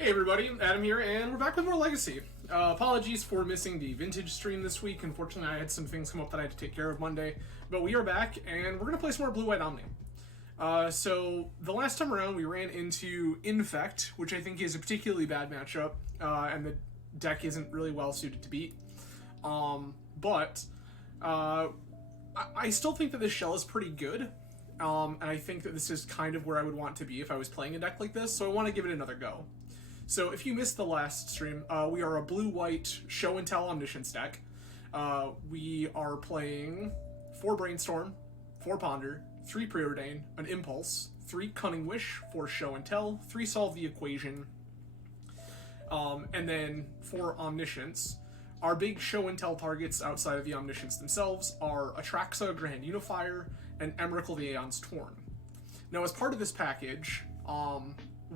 Hey everybody, Adam here, and we're back with more Legacy. Apologies for missing the Vintage stream this week. Unfortunately, I had some things come up that I had to take care of Monday. But we are back, and we're going to play some more Blue-White Omni. So, the last time around, we ran into Infect, which I think is a particularly bad matchup, and the deck isn't really well suited to beat. But I still think that this shell is pretty good. And I think that this is kind of where I would want to be if I was playing a deck like this, so I want to give it another go. So if you missed the last stream, we are a blue-white show and tell Omniscient deck. We are playing 4 Brainstorm, 4 Ponder, 3 Preordain, an Impulse, 3 Cunning Wish, 4 Show and Tell, 3 Solve the Equation, and then 4 Omniscience. Our big show and tell targets outside of the Omniscience themselves are Atraxa, Grand Unifier, and Emrakul the Aeon's Torn. Now, as part of this package,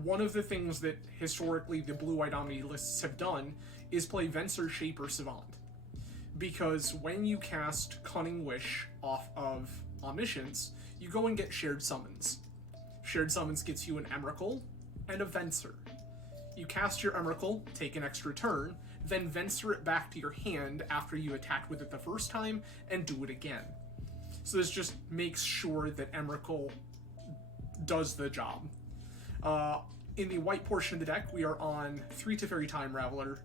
one of the things that historically the Blue-White Omni lists have done is play Venser, Shaper, Savant. Because when you cast Cunning Wish off of Omniscience, you go and get Shared Summons. Shared Summons gets you an Emrakul and a Venser. You cast your Emrakul, take an extra turn, then Venser it back to your hand after you attacked with it the first time, and do it again. So this just makes sure that Emrakul does the job. In the white portion of the deck, we are on 3 Teferi Time Raveler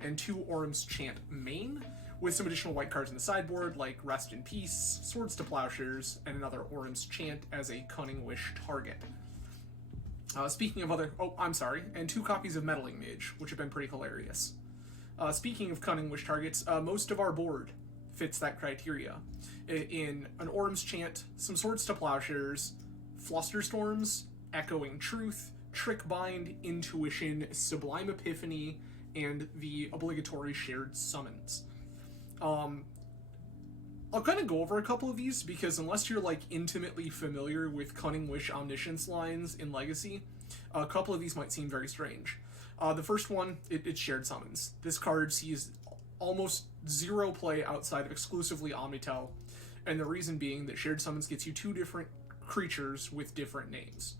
and 2 Omniscient main, with some additional white cards in the sideboard, like Rest in Peace, Swords to Plowshares, and another Omniscient as a Cunning Wish target. Speaking of other... Oh, I'm sorry. And 2 copies of Meddling Mage, which have been pretty hilarious. Speaking of Cunning Wish targets, most of our board fits that criteria. In an Omniscient, some Swords to Plowshares, Flusterstorms, Echoing Truth, Trick Bind, Intuition, Sublime Epiphany, and the obligatory Shared Summons. I'll kind of go over a couple of these, because unless you're, like, intimately familiar with Cunning Wish Omniscience lines in Legacy, a couple of these might seem very strange. The first one, it's Shared Summons. This card sees almost zero play outside of exclusively OmniTell, and the reason being that Shared Summons gets you 2 different creatures with different names.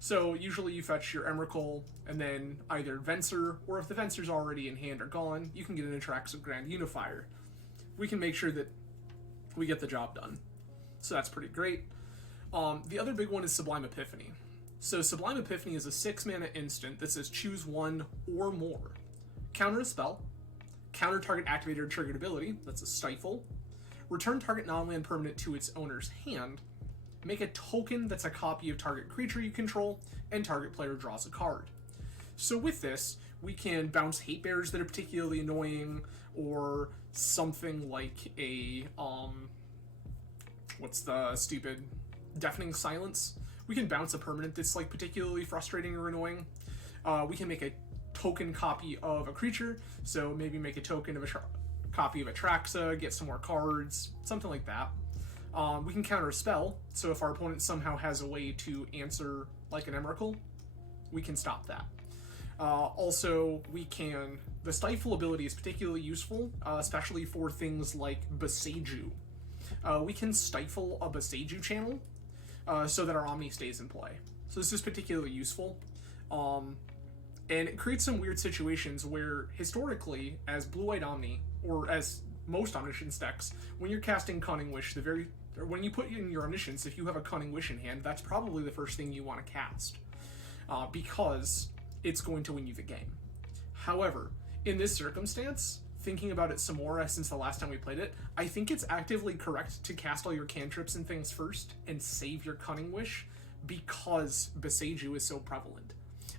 So usually you fetch your Emrakul, and then either Venser, or if the Venser's already in hand or gone, you can get an Atraxa Grand Unifier. We can make sure that we get the job done. So that's pretty great. The other big one is Sublime Epiphany. So Sublime Epiphany is a 6-mana instant that says choose 1 or more. Counter a spell. Counter target activated or triggered ability. That's a Stifle. Return target non-land permanent to its owner's hand. Make a token that's a copy of target creature you control, and target player draws a card. So with this, we can bounce Hate Bears that are particularly annoying, or something like a, what's the stupid, Deafening Silence. We can bounce a permanent that's, like, particularly frustrating or annoying. We can make a token copy of a creature, so maybe make a token of a copy of Atraxa, get some more cards, something like that. We can counter a spell, so if our opponent somehow has a way to answer, like an Emrakul, we can stop that. Also, the Stifle ability is particularly useful, especially for things like Boseiju. We can stifle a Boseiju channel, so that our Omni stays in play. So this is particularly useful. And it creates some weird situations where, historically, as Blue-White Omni, or as most Omniscience decks, when you're casting Cunning Wish, when you put in your Omniscience, if you have a Cunning Wish in hand, that's probably the first thing you want to cast, because it's going to win you the game. However, in this circumstance, thinking about it some more since the last time we played it, I think it's actively correct to cast all your cantrips and things first and save your Cunning Wish, because Boseiju is so prevalent.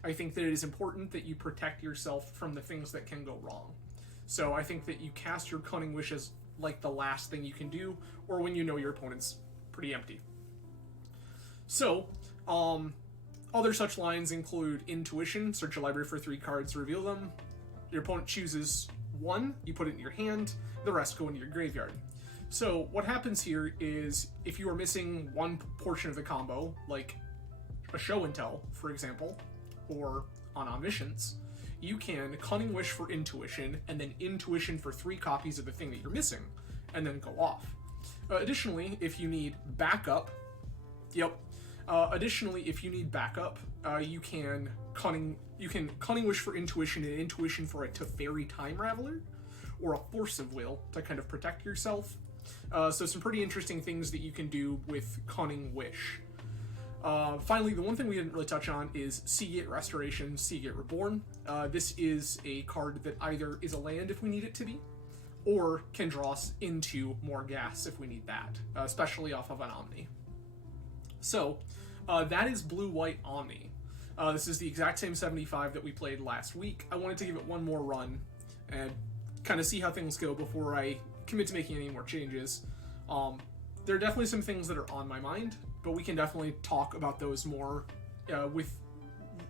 I think that it is important that you protect yourself from the things that can go wrong. So I think that you cast your Cunning Wish as, like, the last thing you can do, or when you know your opponent's pretty empty. So, other such lines include Intuition, search your library for 3 cards, reveal them. Your opponent chooses 1, you put it in your hand, the rest go into your graveyard. So what happens here is, if you are missing one portion of the combo, like a Show and Tell, for example, or on Omniscience, you can Cunning Wish for Intuition, and then Intuition for 3 copies of the thing that you're missing, and then go off. Additionally, if you need backup, Additionally, if you need backup, you can cunning wish for intuition and intuition for a Teferi Time Raveler, or a Force of Will to kind of protect yourself. So some pretty interesting things that you can do with Cunning Wish. Finally, the one thing we didn't really touch on is Seagate Restoration, Seagate Reborn. This is a card that either is a land if we need it to be, or can draw us into more gas if we need that, especially off of an Omni. So, that is Blue-White Omni. This is the exact same 75 that we played last week. I wanted to give it one more run and kind of see how things go before I commit to making any more changes. There are definitely some things that are on my mind, but we can definitely talk about those more with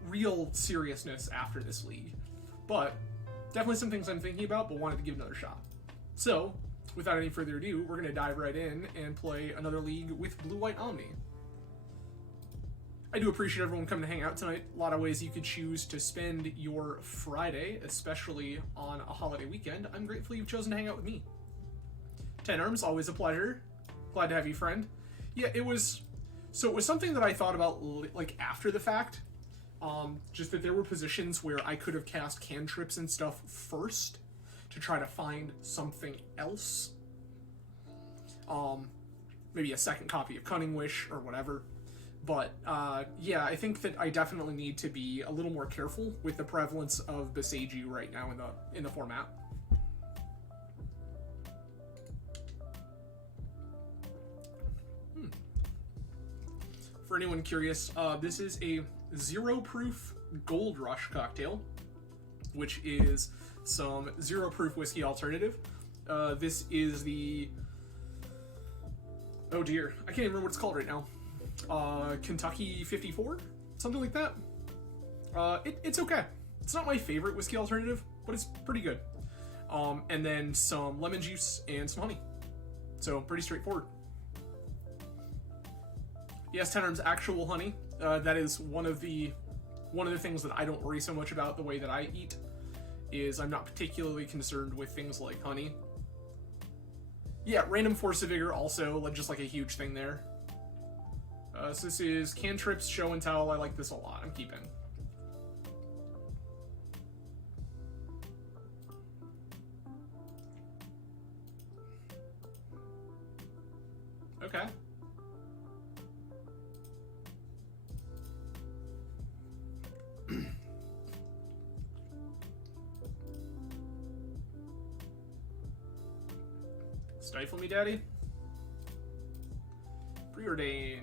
real seriousness after this league. But definitely some things I'm thinking about, but wanted to give another shot. So, without any further ado, we're going to dive right in and play another league with Blue-White Omni. I do appreciate everyone coming to hang out tonight. A lot of ways you could choose to spend your Friday, especially on a holiday weekend. I'm grateful you've chosen to hang out with me. 10 Arms, always a pleasure. Glad to have you, friend. Yeah, it was something that I thought about like after the fact. Just that there were positions where I could have cast cantrips and stuff first to try to find something else. Maybe a second copy of Cunning Wish or whatever. But yeah, I think that I definitely need to be a little more careful with the prevalence of Beseiju right now in the format. For anyone curious, this is a 0-proof Gold Rush cocktail, which is some 0-proof whiskey alternative. This is the... oh dear, I can't even remember what it's called right now. Kentucky 54? Something like that. It's okay. It's not my favorite whiskey alternative, but it's pretty good. And then some lemon juice and some honey. So, pretty straightforward. Yes, 10 Arms actual honey. That is one of the things that I don't worry so much about the way that I eat, is I'm not particularly concerned with things like honey. Yeah, random Force of Vigor also, just like a huge thing there. So this is Cantrips, Show and Tell. I like this a lot. I'm keeping. Okay. Stifle me, daddy. Preordain.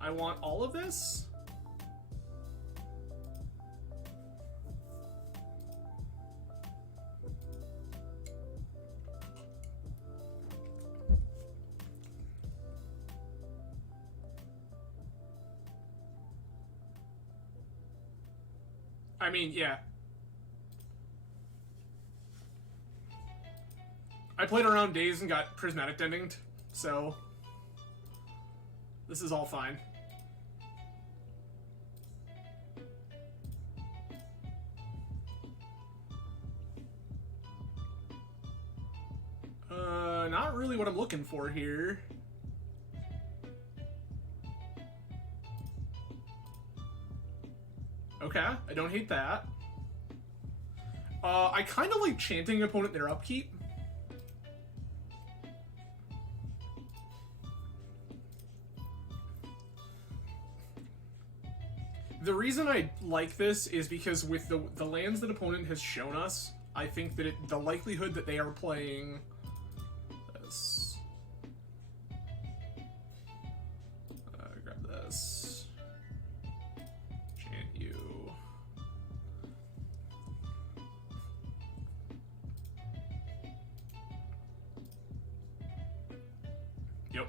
I want all of this? I mean, yeah. I played around Days and got Prismatic Endinged, so this is all fine. Not really what I'm looking for here. Okay, I don't hate that. I kind of like chanting opponent their upkeep. The reason I like this is because with the lands that opponent has shown us, I think that the likelihood that they are playing this. Grab this. Chant you. Yep.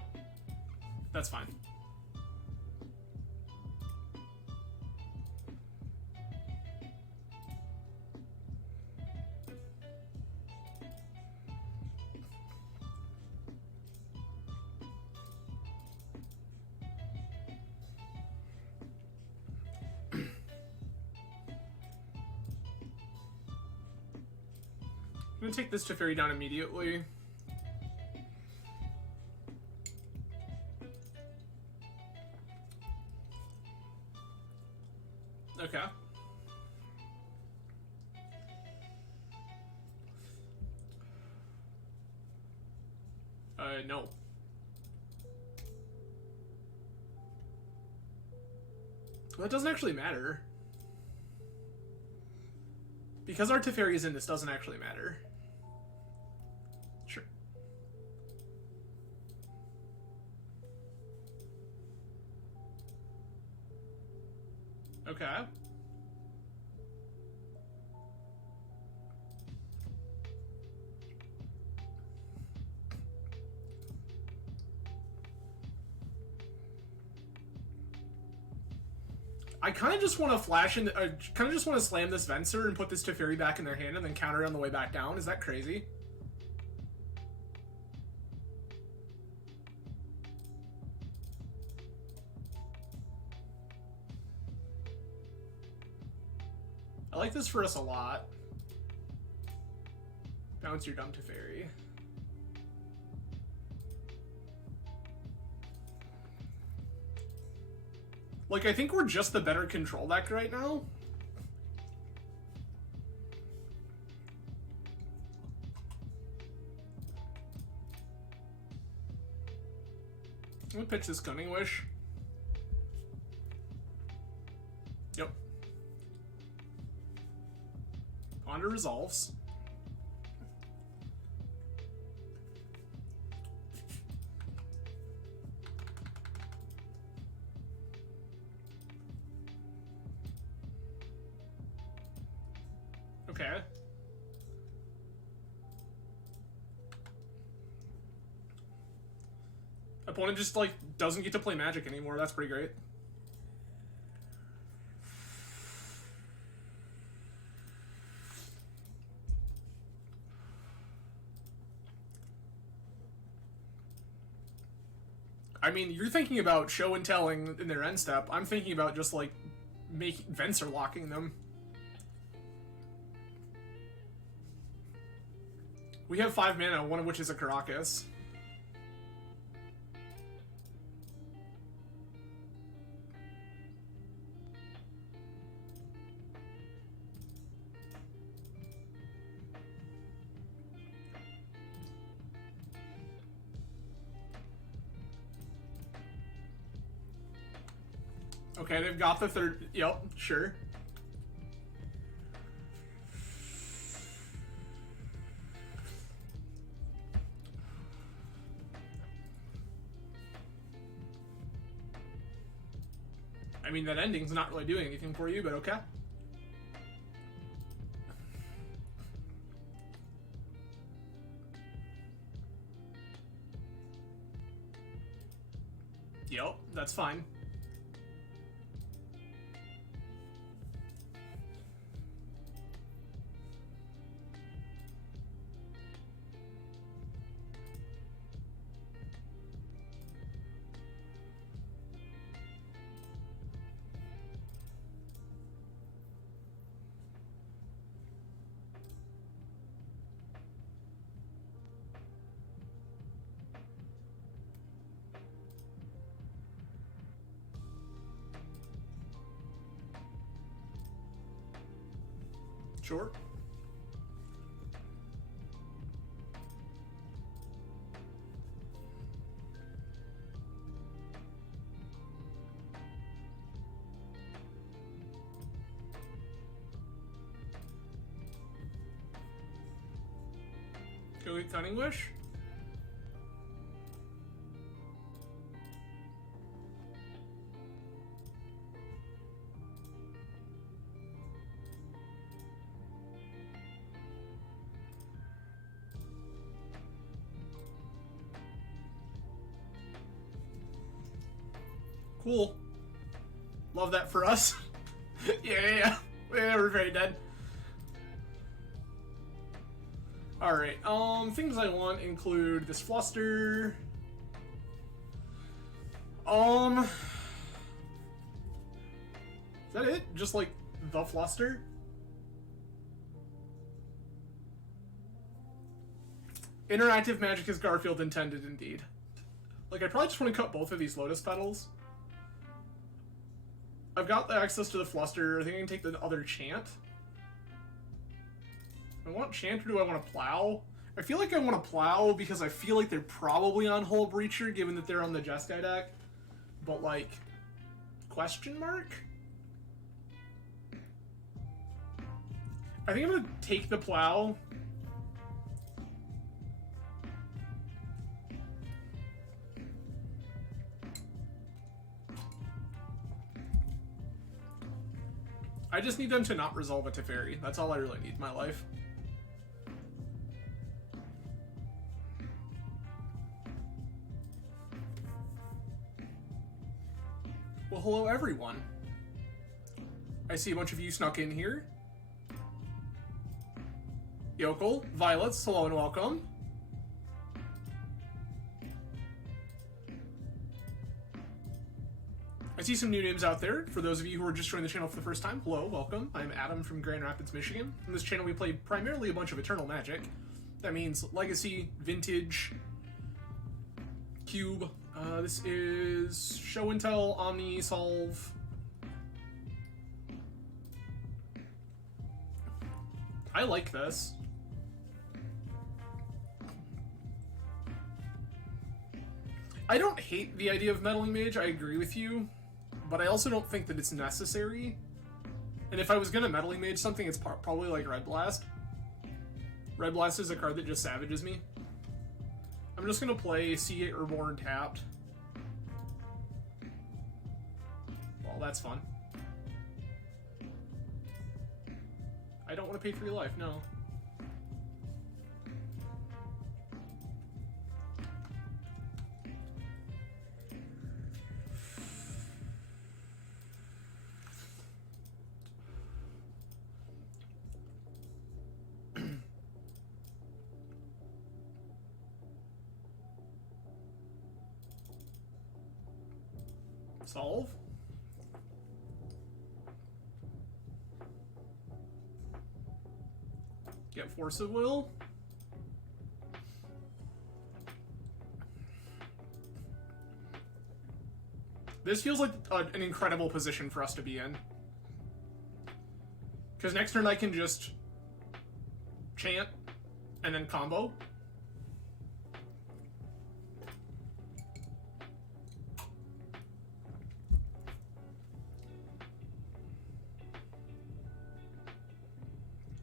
That's fine. I'm gonna take this Teferi down immediately. Okay. No. Well, it doesn't actually matter. Because our Teferi is in, this doesn't actually matter. Sure. Okay. I kind of just want to flash in. I kind of just want to slam this Venser and put this Teferi back in their hand and then counter it on the way back down. Is that crazy? I like this for us a lot. Bounce your dumb Teferi. Like, I think we're just the better control deck right now. I'm gonna pitch this Gunning Wish. Yep. On to Resolves. Okay. Opponent just, like, doesn't get to play Magic anymore. That's pretty great. I mean, you're thinking about show and telling in their end step. I'm thinking about just, like, Venser locking them. We have 5 mana, one of which is a Caracas. Okay, they've got the third. Yep, sure. I mean, that ending's not really doing anything for you, but okay. Yep, that's fine. Sure. Go get Cunning Wish. Cool. Love that for us. Yeah, we're very dead. Alright, things I want include this Fluster. Is that it? Just like the Fluster? Interactive Magic as Garfield intended, indeed. Like, I probably just want to cut both of these Lotus Petals. I've got the access to the Fluster. I think I can take the other Chant. Do I want Chant or do I want to Plow? I feel like I want to Plow because I feel like they're probably on Hull Breacher given that they're on the Jeskai deck. But, like, question mark? I think I'm going to take the Plow. I just need them to not resolve a Teferi. That's all I really need in my life. Well, hello everyone. I see a bunch of you snuck in here. Yokel, Violets, hello and welcome. I see some new names out there. For those of you who are just joining the channel for the first time, hello, welcome. I'm Adam from Grand Rapids, Michigan. On this channel we play primarily a bunch of Eternal Magic. That means Legacy, Vintage, Cube. This is Show and Tell, Omni, Solve. I like this. I don't hate the idea of Meddling Mage, I agree with you, but I also don't think that it's necessary. And if I was gonna Meddling Mage something, it's probably like Red Blast. Red Blast is a card that just savages me. I'm just gonna play Seagate Reborn tapped. Well, that's fun. I don't want to pay for your life, no. Solve. Get Force of Will. This feels like an incredible position for us to be in. Because next turn I can just chant and then combo.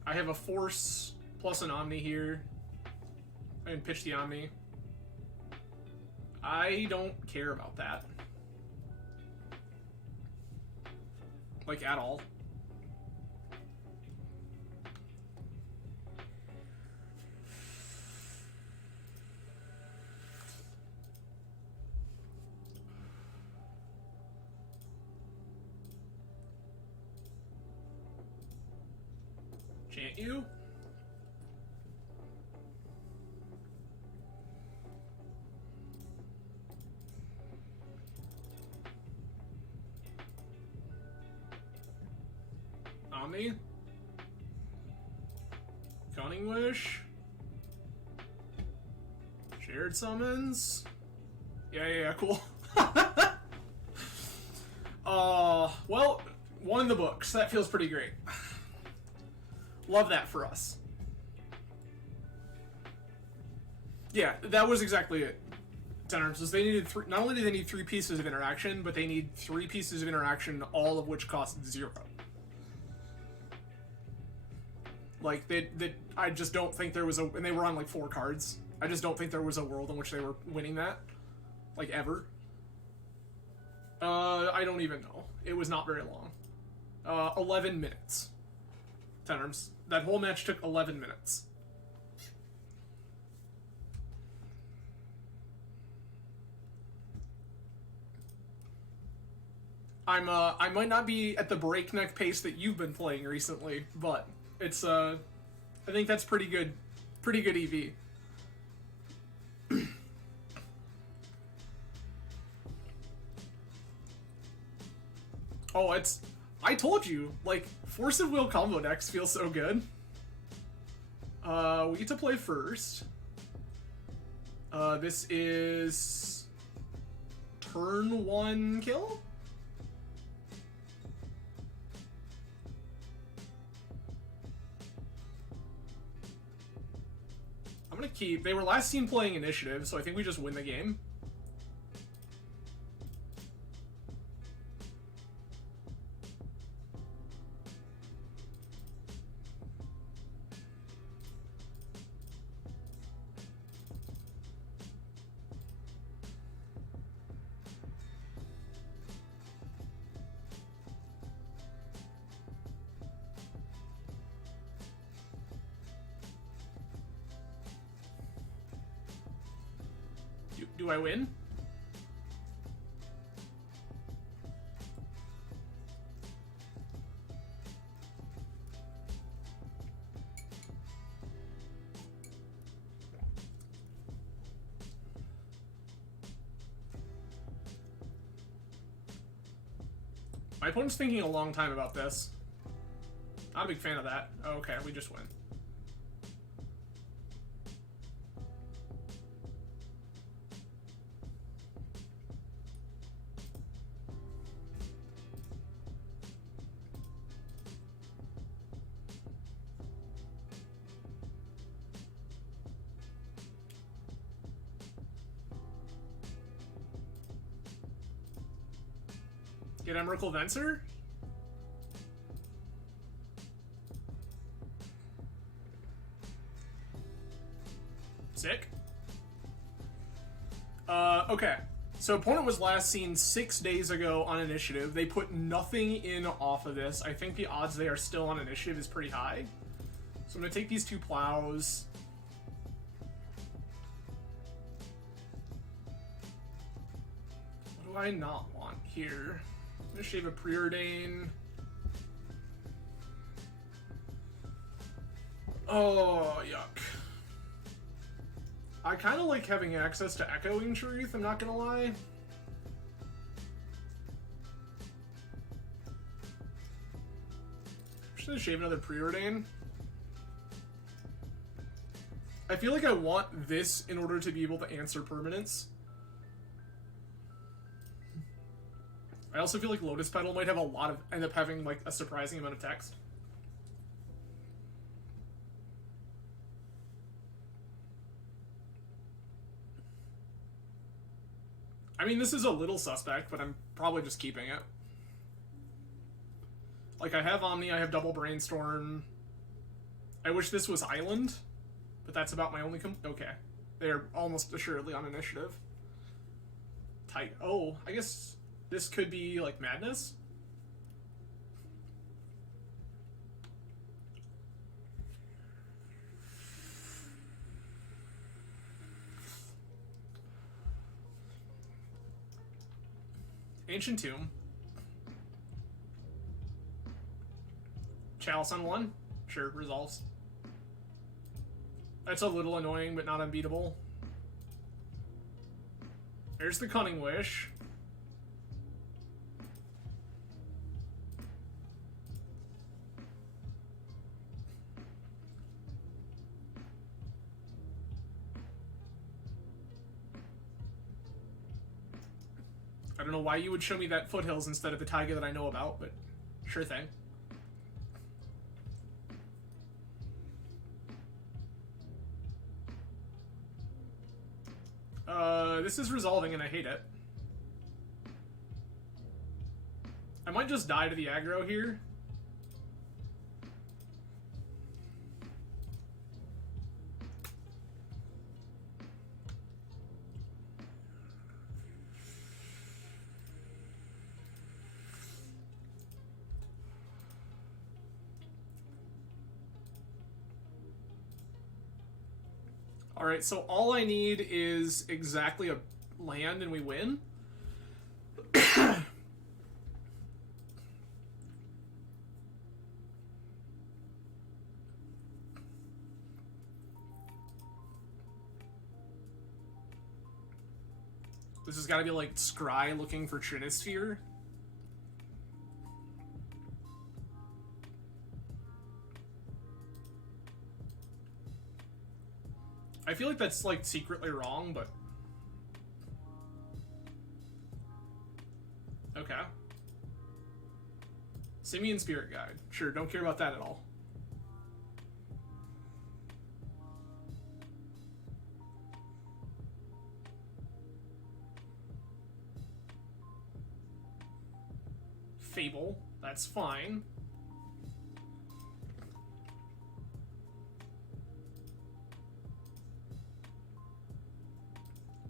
I have a Force plus an Omni here. I can pitch the Omni. I don't care about that. Like, at all. Chant you? Omni? Cunning Wish? Shared Summons? Yeah, cool. Well, won the books. That feels pretty great. Love that for us. Yeah, that was exactly it. Tenors, they needed three. Not only do they need 3 pieces of interaction, but they need 3 pieces of interaction, all of which cost 0. Like, I just don't think there was a... And they were on, like, 4 cards. I just don't think there was a world in which they were winning that. Like, ever. I don't even know. It was not very long. 11 minutes. Tenors. That whole match took 11 minutes. I might not be at the breakneck pace that you've been playing recently, but it's, I think that's pretty good EV. Oh, I told you, like, Force of Will combo decks feel so good. We get to play first. This is turn 1 kill? gonna keep. They were last seen playing initiative, so I think we just win the game. Do I win? My opponent's thinking a long time about this. Not a big fan of that. Oh, okay, we just win. Get Emrakul Venser? Sick. Okay. So opponent was last seen 6 days ago on initiative. They put nothing in off of this. I think the odds they are still on initiative is pretty high. So I'm gonna take these 2 plows. What do I not want here? I'm gonna shave a Preordain. Oh, yuck. I kind of like having access to Echoing Truth, I'm not gonna lie. I'm just gonna shave another Preordain. I feel like I want this in order to be able to answer permanents. I also feel like Lotus Petal might have a lot of, end up having like a surprising amount of text. I mean, this is a little suspect, but I'm probably just keeping it. Like, I have Omni, I have Double Brainstorm. I wish this was Island, but that's about my only okay. They're almost assuredly on initiative. Tight. Oh, I guess this could be, like, Madness? Ancient Tomb. Chalice on 1? Sure, resolves. That's a little annoying, but not unbeatable. There's the Cunning Wish. I don't know why you would show me that Foothills instead of the Taiga that I know about, but sure thing. This is resolving and I hate it. I might just die to the aggro here. Alright, so all I need is exactly a land and we win. This has got to be like Scry looking for Trinisphere. I feel like that's like secretly wrong, but okay. Simian Spirit Guide. Sure, don't care about that at all. Fable. That's fine.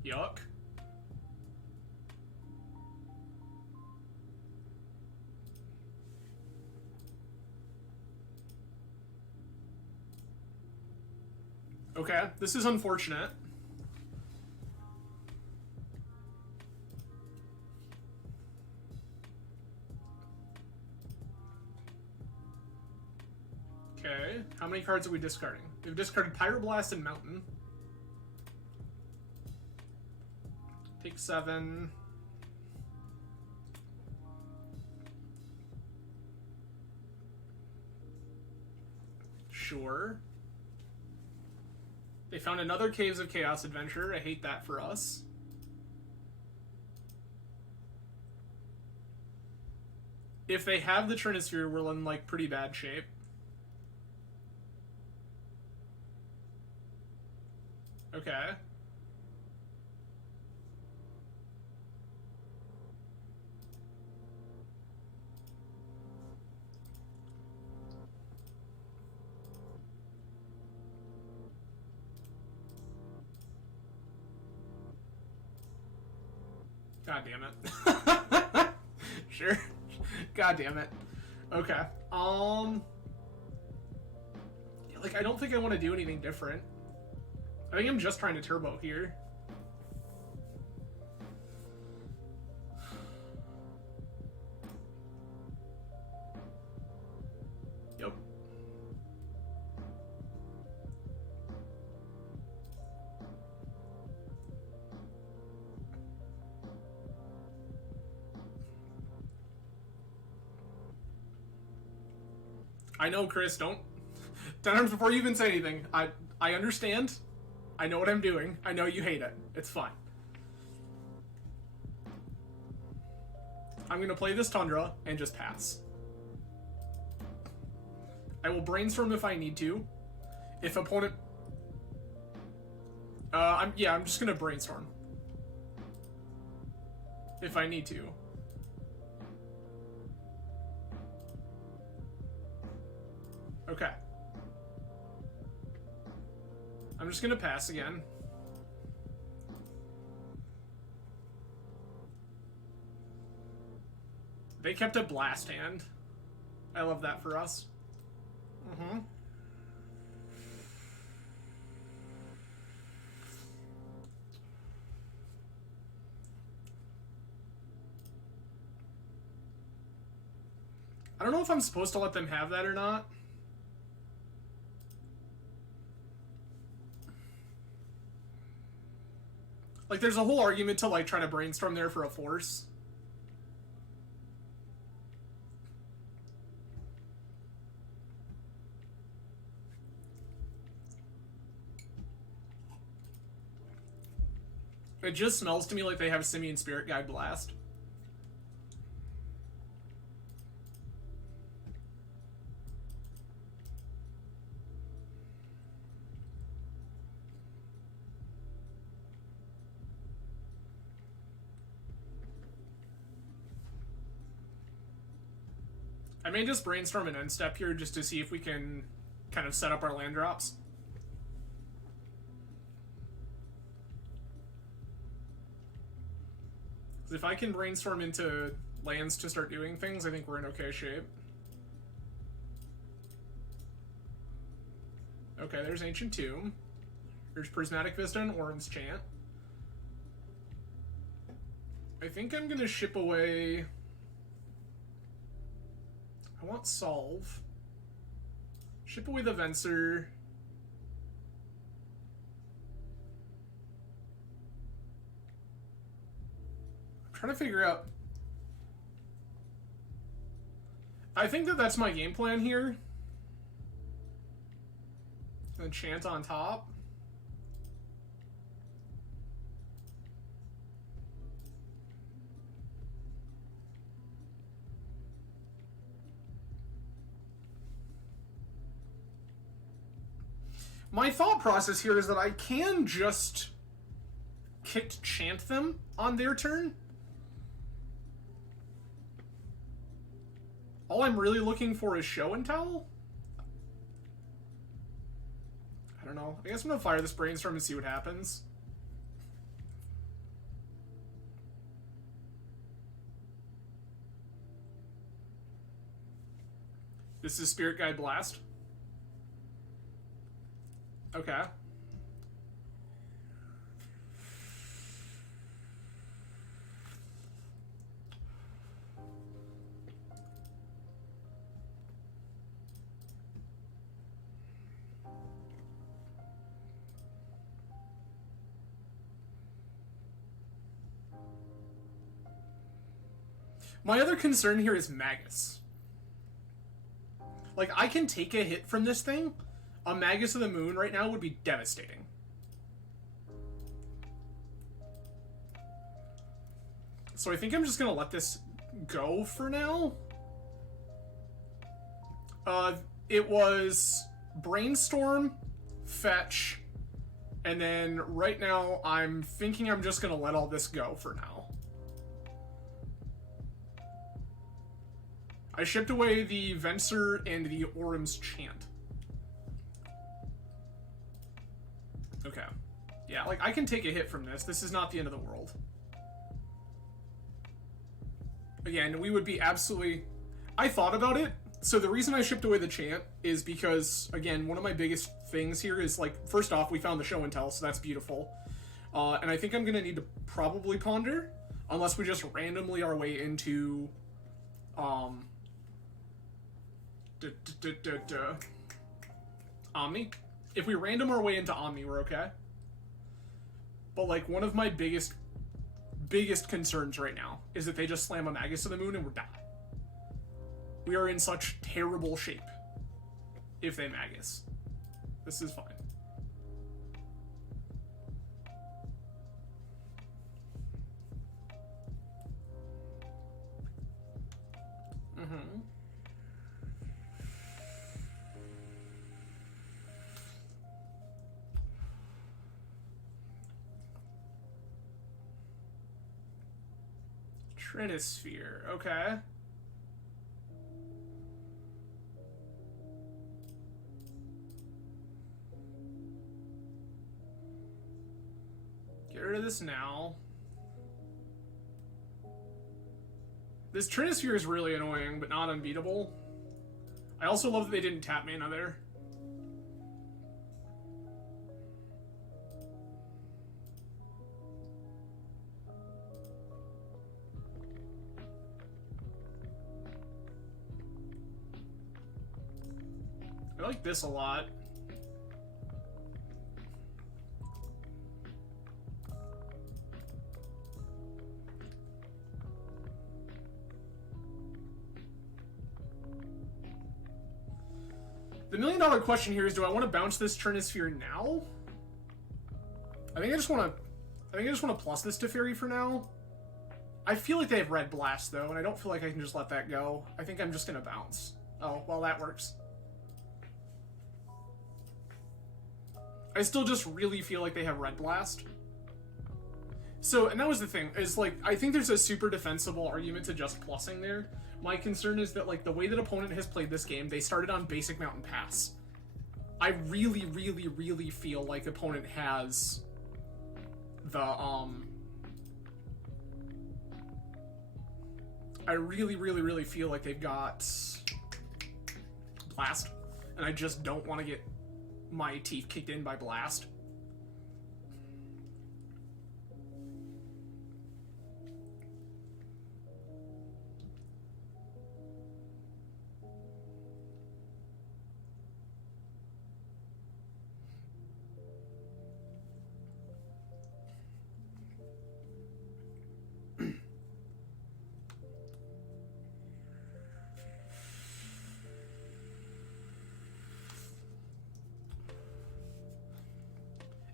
Yuck. Okay, this is unfortunate. Okay, how many cards are we discarding? We've discarded Pyroblast and Mountain. Take 7. Sure. They found another Caves of Chaos adventure. I hate that for us. If they have the Trinisphere, we're in, like, pretty bad shape. Okay. God damn it. Sure. God damn it. Okay. Like, I don't think I want to do anything different. I think I'm just trying to turbo here. Yep. I know, Chris, don't... 10 times before you even say anything. I understand. I know what I'm doing. I know you hate it. It's fine. I'm gonna play this Tundra and just pass. I will brainstorm if I need to. If opponent... I'm just gonna brainstorm. If I need to. Okay. I'm just gonna pass again. They kept a blast hand. I love that for us. Mm-hmm. I don't know if I'm supposed to let them have that or not. Like, there's a whole argument to, like, try to brainstorm there for a force. It just smells to me like they have Simian Spirit Guide Blast. I may just brainstorm an end step here just to see if we can kind of set up our land drops. Because if I can brainstorm into lands to start doing things, I think we're in okay shape. Okay, there's Ancient Tomb. There's Prismatic Vista and Omniscient. I think I'm gonna ship away... I want Solve. Ship away the Venser. I'm trying to figure out... I think that's my game plan here. Enchant on top. My thought process here is that I can just kicked chant them on their turn. All I'm really looking for is show and tell. I don't know. I guess I'm gonna fire this brainstorm and see what happens. This is Spirit Guide Blast. Okay. My other concern here is Magus. Like, I can take a hit from this thing. A Magus of the Moon right now would be devastating. So I think I'm just gonna let this go for now. It was Brainstorm, Fetch, and then right now I'm thinking I'm just gonna let all this go for now. I shipped away the Venser and the Orum's Chant. Okay. Yeah, like, I can take a hit from this. This is not the end of the world. Again, we would be absolutely... I thought about it. So the reason I shipped away the Chant is because, again, one of my biggest things here is, like, first off, we found the show and tell, so that's beautiful. And I think I'm going to need to probably ponder, unless we just randomly our way into... Omni. If we random our way into Omni, we're okay. But, like, one of my biggest concerns right now is that they just slam a Magus of the Moon and we're done. We are in such terrible shape if they Magus. This is fine. Trinisphere, okay. Get rid of this now. This Trinisphere is really annoying, but not unbeatable. I also love that they didn't tap mana there. I like this a lot. The million-dollar question here is: do I want to bounce this Trinisphere now? I think I just want to plus this to Teferi for now. I feel like they have Red Blast though, and I don't feel like I can just let that go. I think I'm just gonna bounce. Oh, well, that works. I still just really feel like they have Red Blast. So, and that was the thing, is like, I think there's a super defensible argument to just plussing there. My concern is that, like, the way that opponent has played this game, they started on basic Mountain Pass. I really, really, really feel like opponent has the, I really, really, really feel like they've got Blast, and I just don't want to get my teeth kicked in by Blast.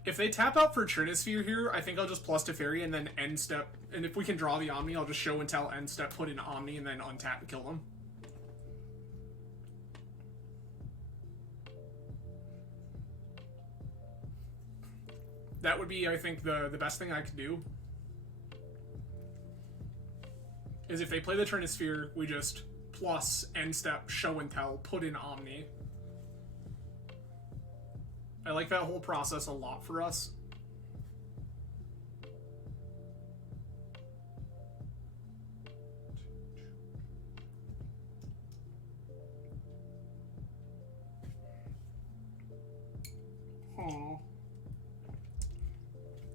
If they tap out for Trinisphere here, I think I'll just plus Teferi and then end step. And if we can draw the Omni, I'll just show and tell end step, put in Omni, and then untap and kill them. That would be, I think, the best thing I could do. Is if they play the Trinisphere, we just plus end step show and tell, put in Omni. I like that whole process a lot for us.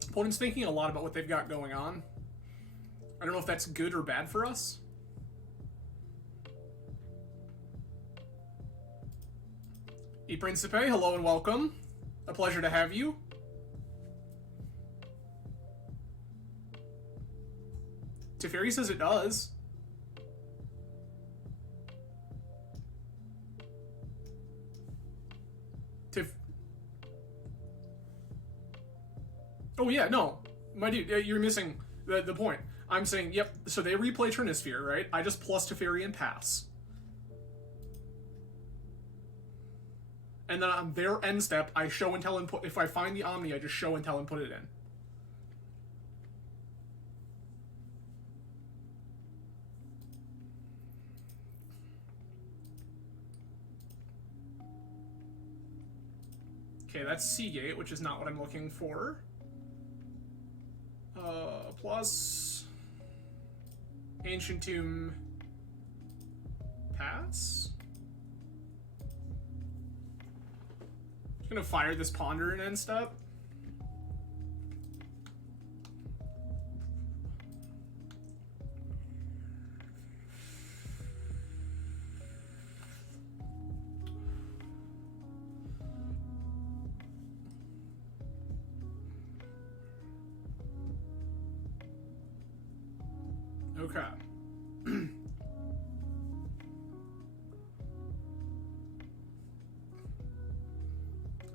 Opponent's thinking a lot about what they've got going on. I don't know if that's good or bad for us. E Principe, hello and welcome. A pleasure to have you. Teferi says it does. Oh yeah, no. My dude, you're missing the point. I'm saying, yep, so they replay Trinisphere, right? I just plus Teferi and pass. And then on their end step, I show and tell and put. If I find the Omni, I just show and tell and put it in. Okay, that's Seagate, which is not what I'm looking for. Plus Ancient Tomb pass. Just gonna fire this Ponder in end step. Okay.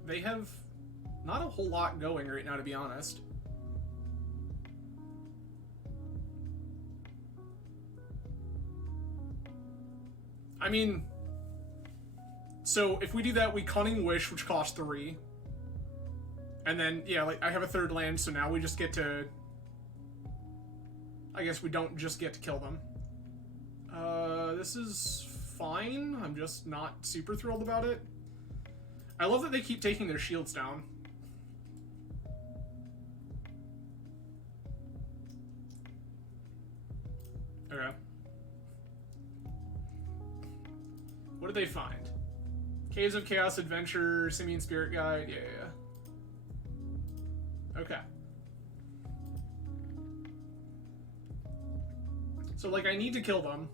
They have not a whole lot going right now, to be honest. I mean, so if we do that, we Cunning Wish, which costs 3. And then, yeah, like, I have a third land, so now we just get to... I guess we don't just get to kill them. This is fine. I'm just not super thrilled about it. I love that they keep taking their shields down. Okay. What did they find? Caves of Chaos Adventure, Simian Spirit Guide, yeah. Okay. So, like, I need to kill them.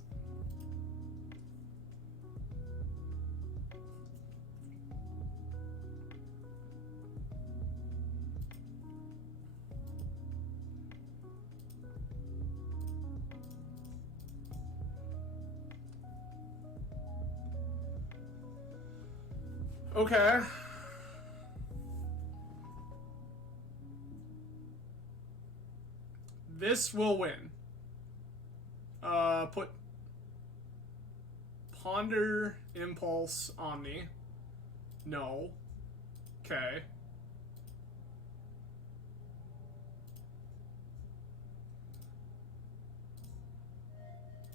Okay. This will win. Put Ponder, Impulse, Omni. No. Okay.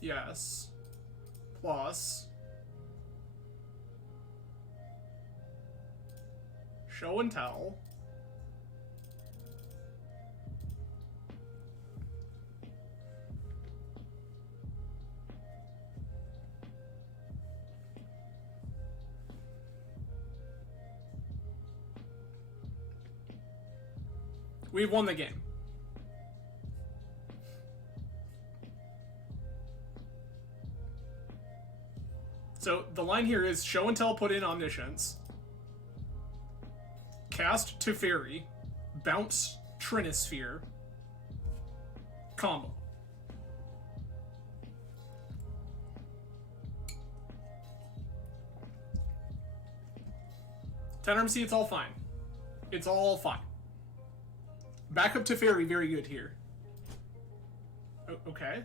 Yes. Plus. Show and tell. We've won the game. So the line here is show and tell, put in Omniscience, cast Teferi, bounce Trinisphere, combo. Tenor-MC, it's all fine. It's all fine. Backup Teferi, very good here. Okay.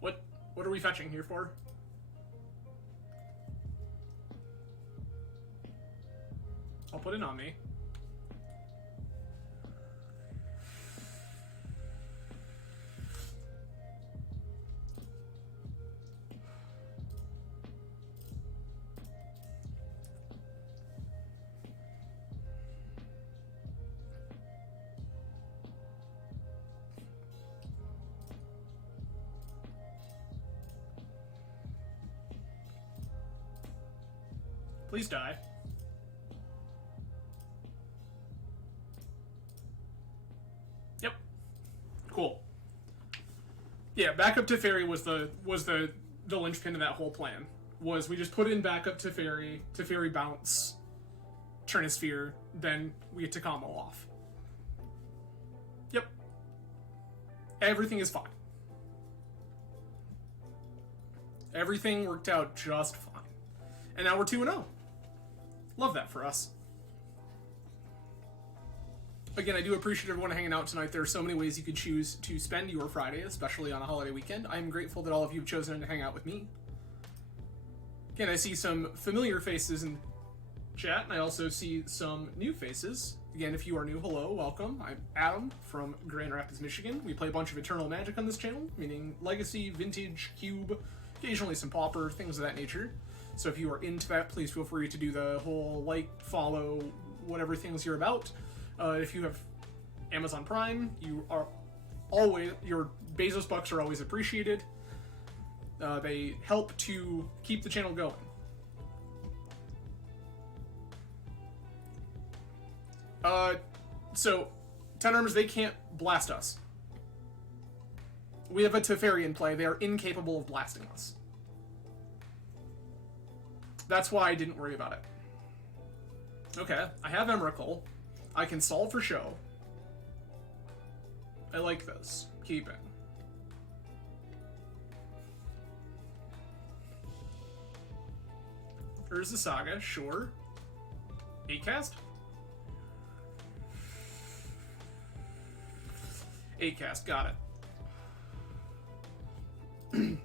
What are we fetching here for? I'll put it on me. Please die. Yep. Cool. Yeah, backup Teferi was the linchpin of that whole plan. Was we just put in backup Teferi bounce, turn a sphere, then we get to combo off. Yep. Everything is fine. Everything worked out just fine. And now we're 2-0. Love that for us. Again, I do appreciate everyone hanging out tonight. There are so many ways you could choose to spend your Friday, especially on a holiday weekend. I'm grateful that all of you have chosen to hang out with me. Again, I see some familiar faces in chat, and I also see some new faces. Again, if you are new, hello, welcome. I'm Adam from Grand Rapids, Michigan. We play a bunch of Eternal Magic on this channel, meaning Legacy, Vintage, Cube, occasionally some Pauper, things of that nature. So if you are into that, please feel free to do the whole like, follow, whatever things you're about. If you have Amazon Prime, your Bezos bucks are always appreciated. They help to keep the channel going. So, Ten Armors, they can't blast us. We have a Teferi in play. They are incapable of blasting us. That's why I didn't worry about it. Okay, I have Emrakul. I can solve for show. I like this. Keep it. Urza Saga, sure. 8 cast? 8 cast, got it.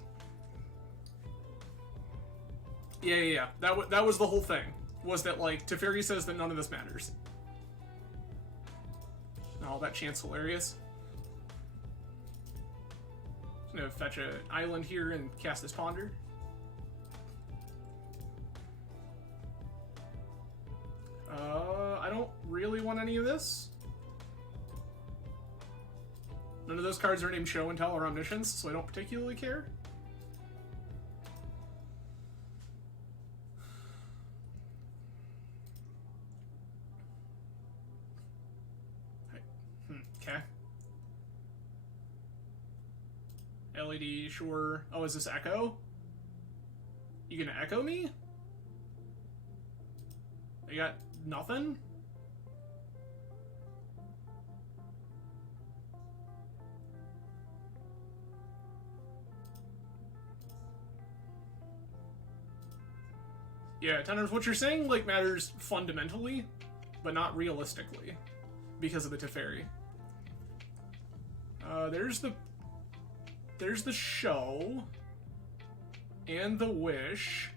Yeah. That was the whole thing. Was that, like, Teferi says that none of this matters. Oh, that chant's hilarious. Just gonna fetch an island here and cast this Ponder. I don't really want any of this. None of those cards are named Show and Tell or Omniscience, so I don't particularly care. Okay. LED, sure. Oh, is this Echo? You gonna Echo me? I got nothing? Yeah, Tenors, what you're saying, like, matters fundamentally, but not realistically, because of the Teferi. There's the Show, and the Wish.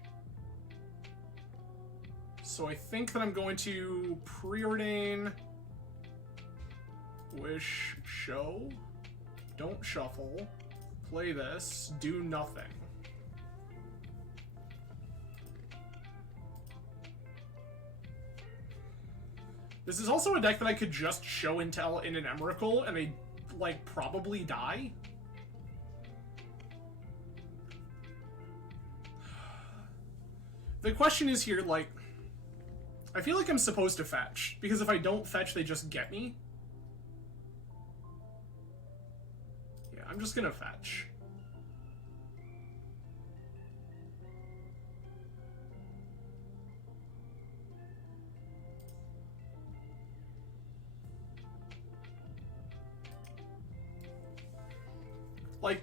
So I think that I'm going to preordain Wish, Show, don't shuffle, play this, do nothing. This is also a deck that I could just Show and Tell in an Emrakul, and they, like, probably die. The question is here, like, I feel like I'm supposed to fetch, because if I don't fetch, they just get me. Yeah, I'm just gonna fetch. Like,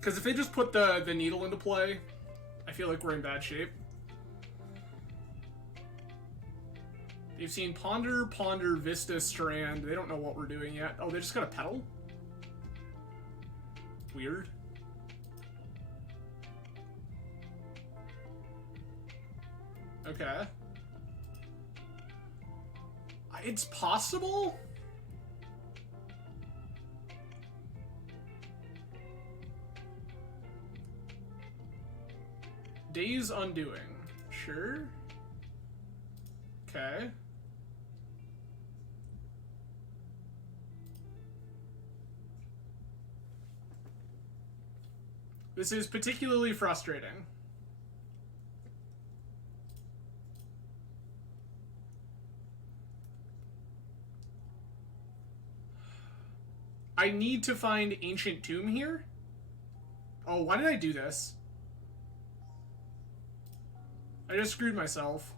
because if they just put the needle into play, I feel like we're in bad shape. You've seen Ponder, Vista, Strand. They don't know what we're doing yet. Oh, they just got a Petal? Weird. Okay. It's possible? Days Undoing. Sure. Okay. This is particularly frustrating. I need to find Ancient Tomb here. Oh, why did I do this? I just screwed myself.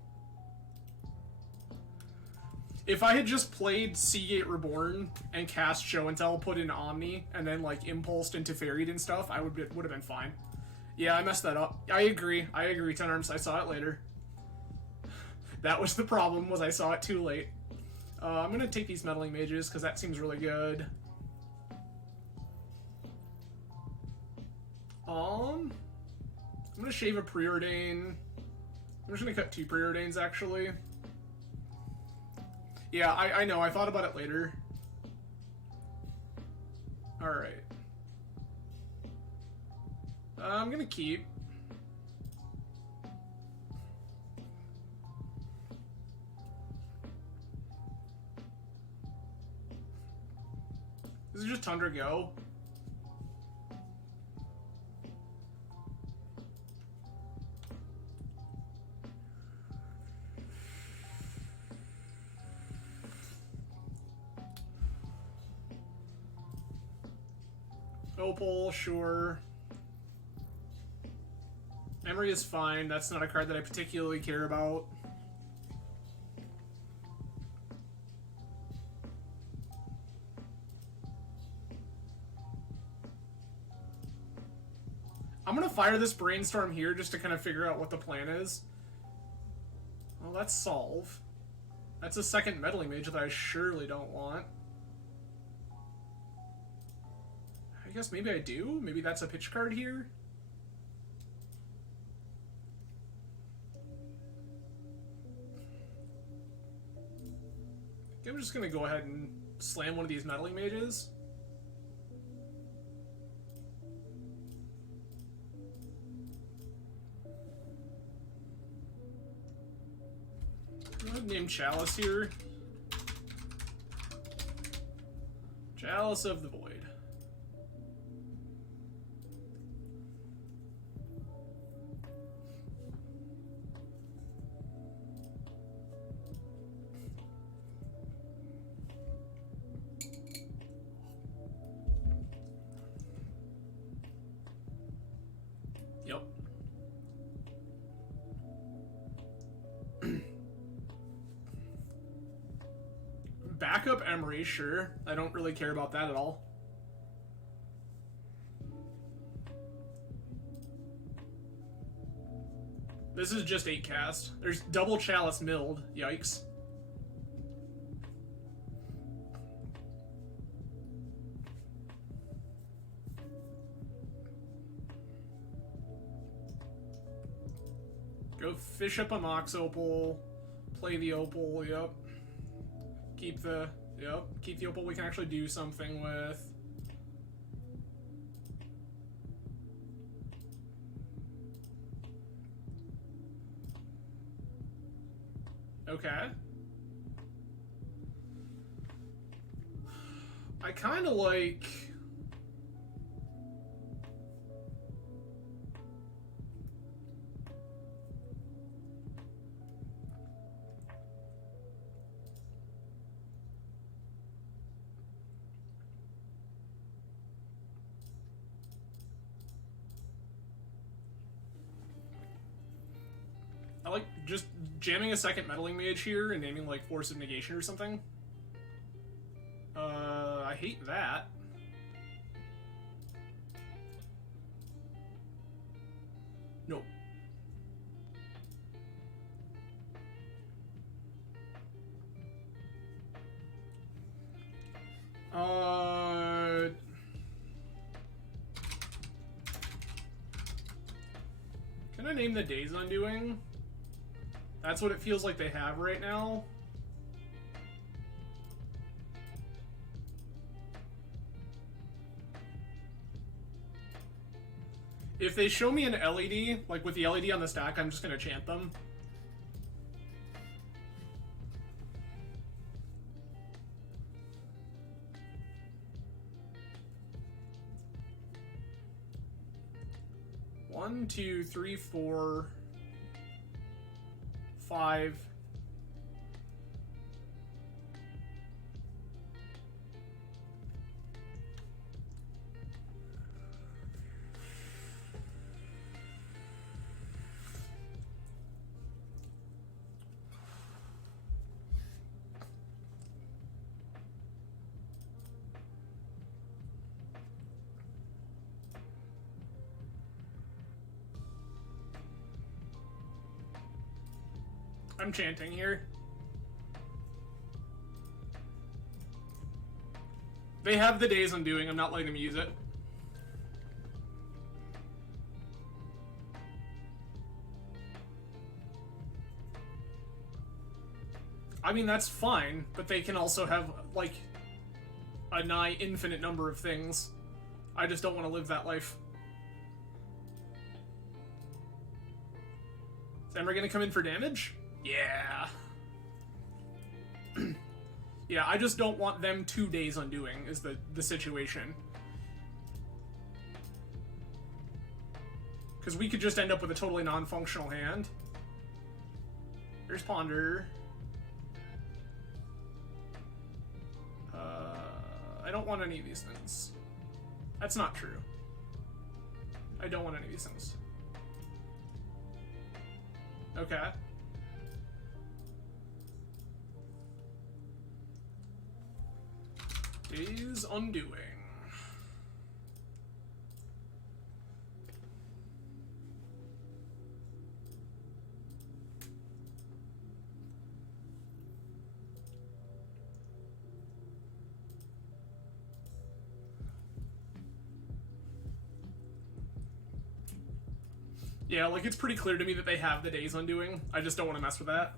If I had just played Seagate Reborn and cast Show and Tell, put in Omni, and then like impulsed into Fairied and stuff, I would have been fine. Yeah, I messed that up. I agree. 10 Arms. I saw it later. That was the problem, was I saw it too late. I'm gonna take these Meddling Mages, because that seems really good. I'm gonna shave a Preordain. I'm just gonna cut 2 Preordains, actually. Yeah, I know, I thought about it later. Alright. I'm gonna keep. This is just Tundra Go. Opal, sure. Emery is fine. That's not a card that I particularly care about. I'm gonna fire this Brainstorm here just to kind of figure out what the plan is. Well, that's Solve. That's a second Meddling Mage that I surely don't want. I guess maybe I do? Maybe that's a pitch card here? I'm just gonna go ahead and slam one of these Meddling Mages. I'm gonna name Chalice here. Chalice of the Void. Yep. Backup Emery, sure. I don't really care about that at all. This is just 8 cast. There's double Chalice milled. Yikes. Go fish up a Mox Opal. Play the Opal, yep. Keep the Opal we can actually do something with. Okay. I kind of like... I like just jamming a second Meddling Mage here and naming like Force of Negation or something. I hate that. No. Can I name the Days Undoing? That's what it feels like they have right now. If they show me an LED, like with the LED on the stack, I'm just gonna chant them. One, two, three, 4, 5. I'm chanting here. They have the Days Undoing. I'm not letting them use it. I mean, that's fine, but they can also have, like, a nigh infinite number of things. I just don't want to live that life. Is Ember gonna come in for damage? Yeah. Yeah, I just don't want them 2 Days Undoing, is the situation. Because we could just end up with a totally non-functional hand. There's Ponder. I don't want any of these things. That's not true. I don't want any of these things. Okay. Days Undoing. Yeah, like, it's pretty clear to me that they have the Days Undoing. I just don't want to mess with that.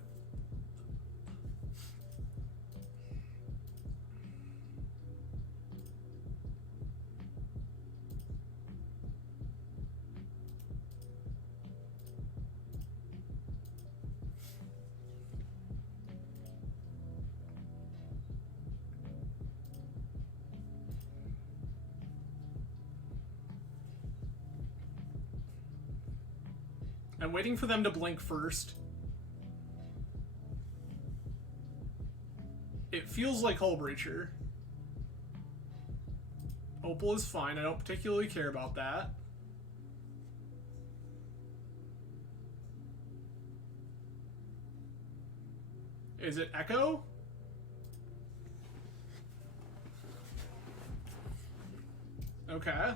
I'm waiting for them to blink first. It feels like Hull Breacher. Opal is fine. I don't particularly care about that. Is it Echo? Okay.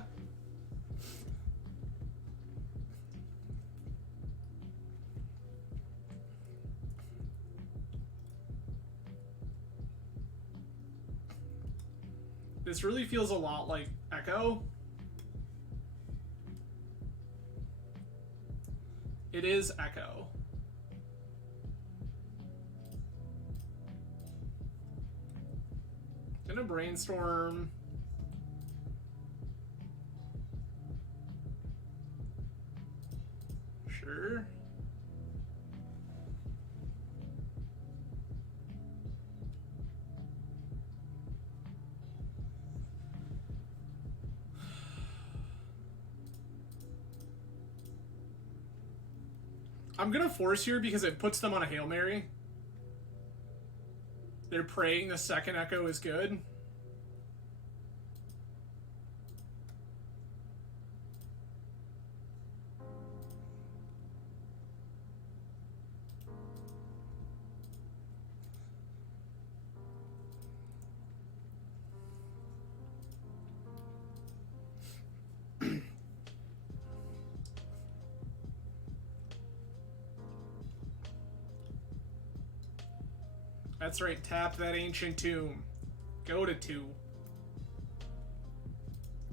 This really feels a lot like Echo. It is Echo. Gonna brainstorm. Sure. I'm gonna force here because it puts them on a Hail Mary. They're praying the second Echo is good. That's right, tap that Ancient Tomb. Go to 2.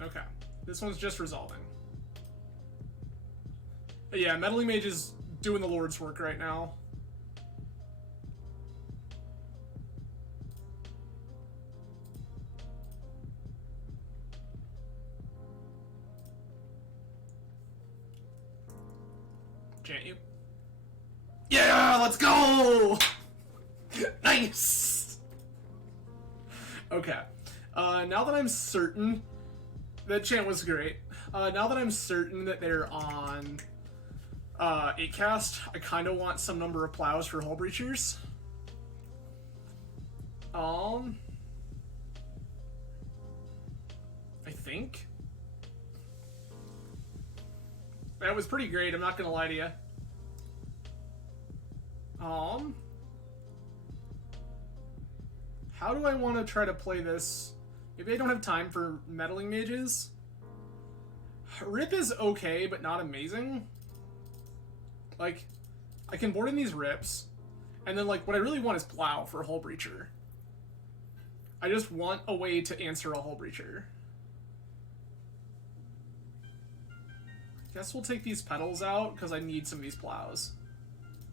Okay, this one's just resolving. But yeah, Meddling Mage is doing the Lord's work right now. Chant you. Yeah, let's go! Nice! Okay. Now that I'm certain... That chant was great. Now that I'm certain that they're on 8-cast, I kind of want some number of plows for Hull Breachers. I think. That was pretty great, I'm not gonna lie to you. How do I want to try to play this? Maybe I don't have time for Meddling Mages. Rip is okay, but not amazing. Like, I can board in these Rips, And then, like, what I really want is Plow for Hull Breacher. I just want a way to answer a Hull Breacher. Guess we'll take these Petals out, because I need some of these Plows.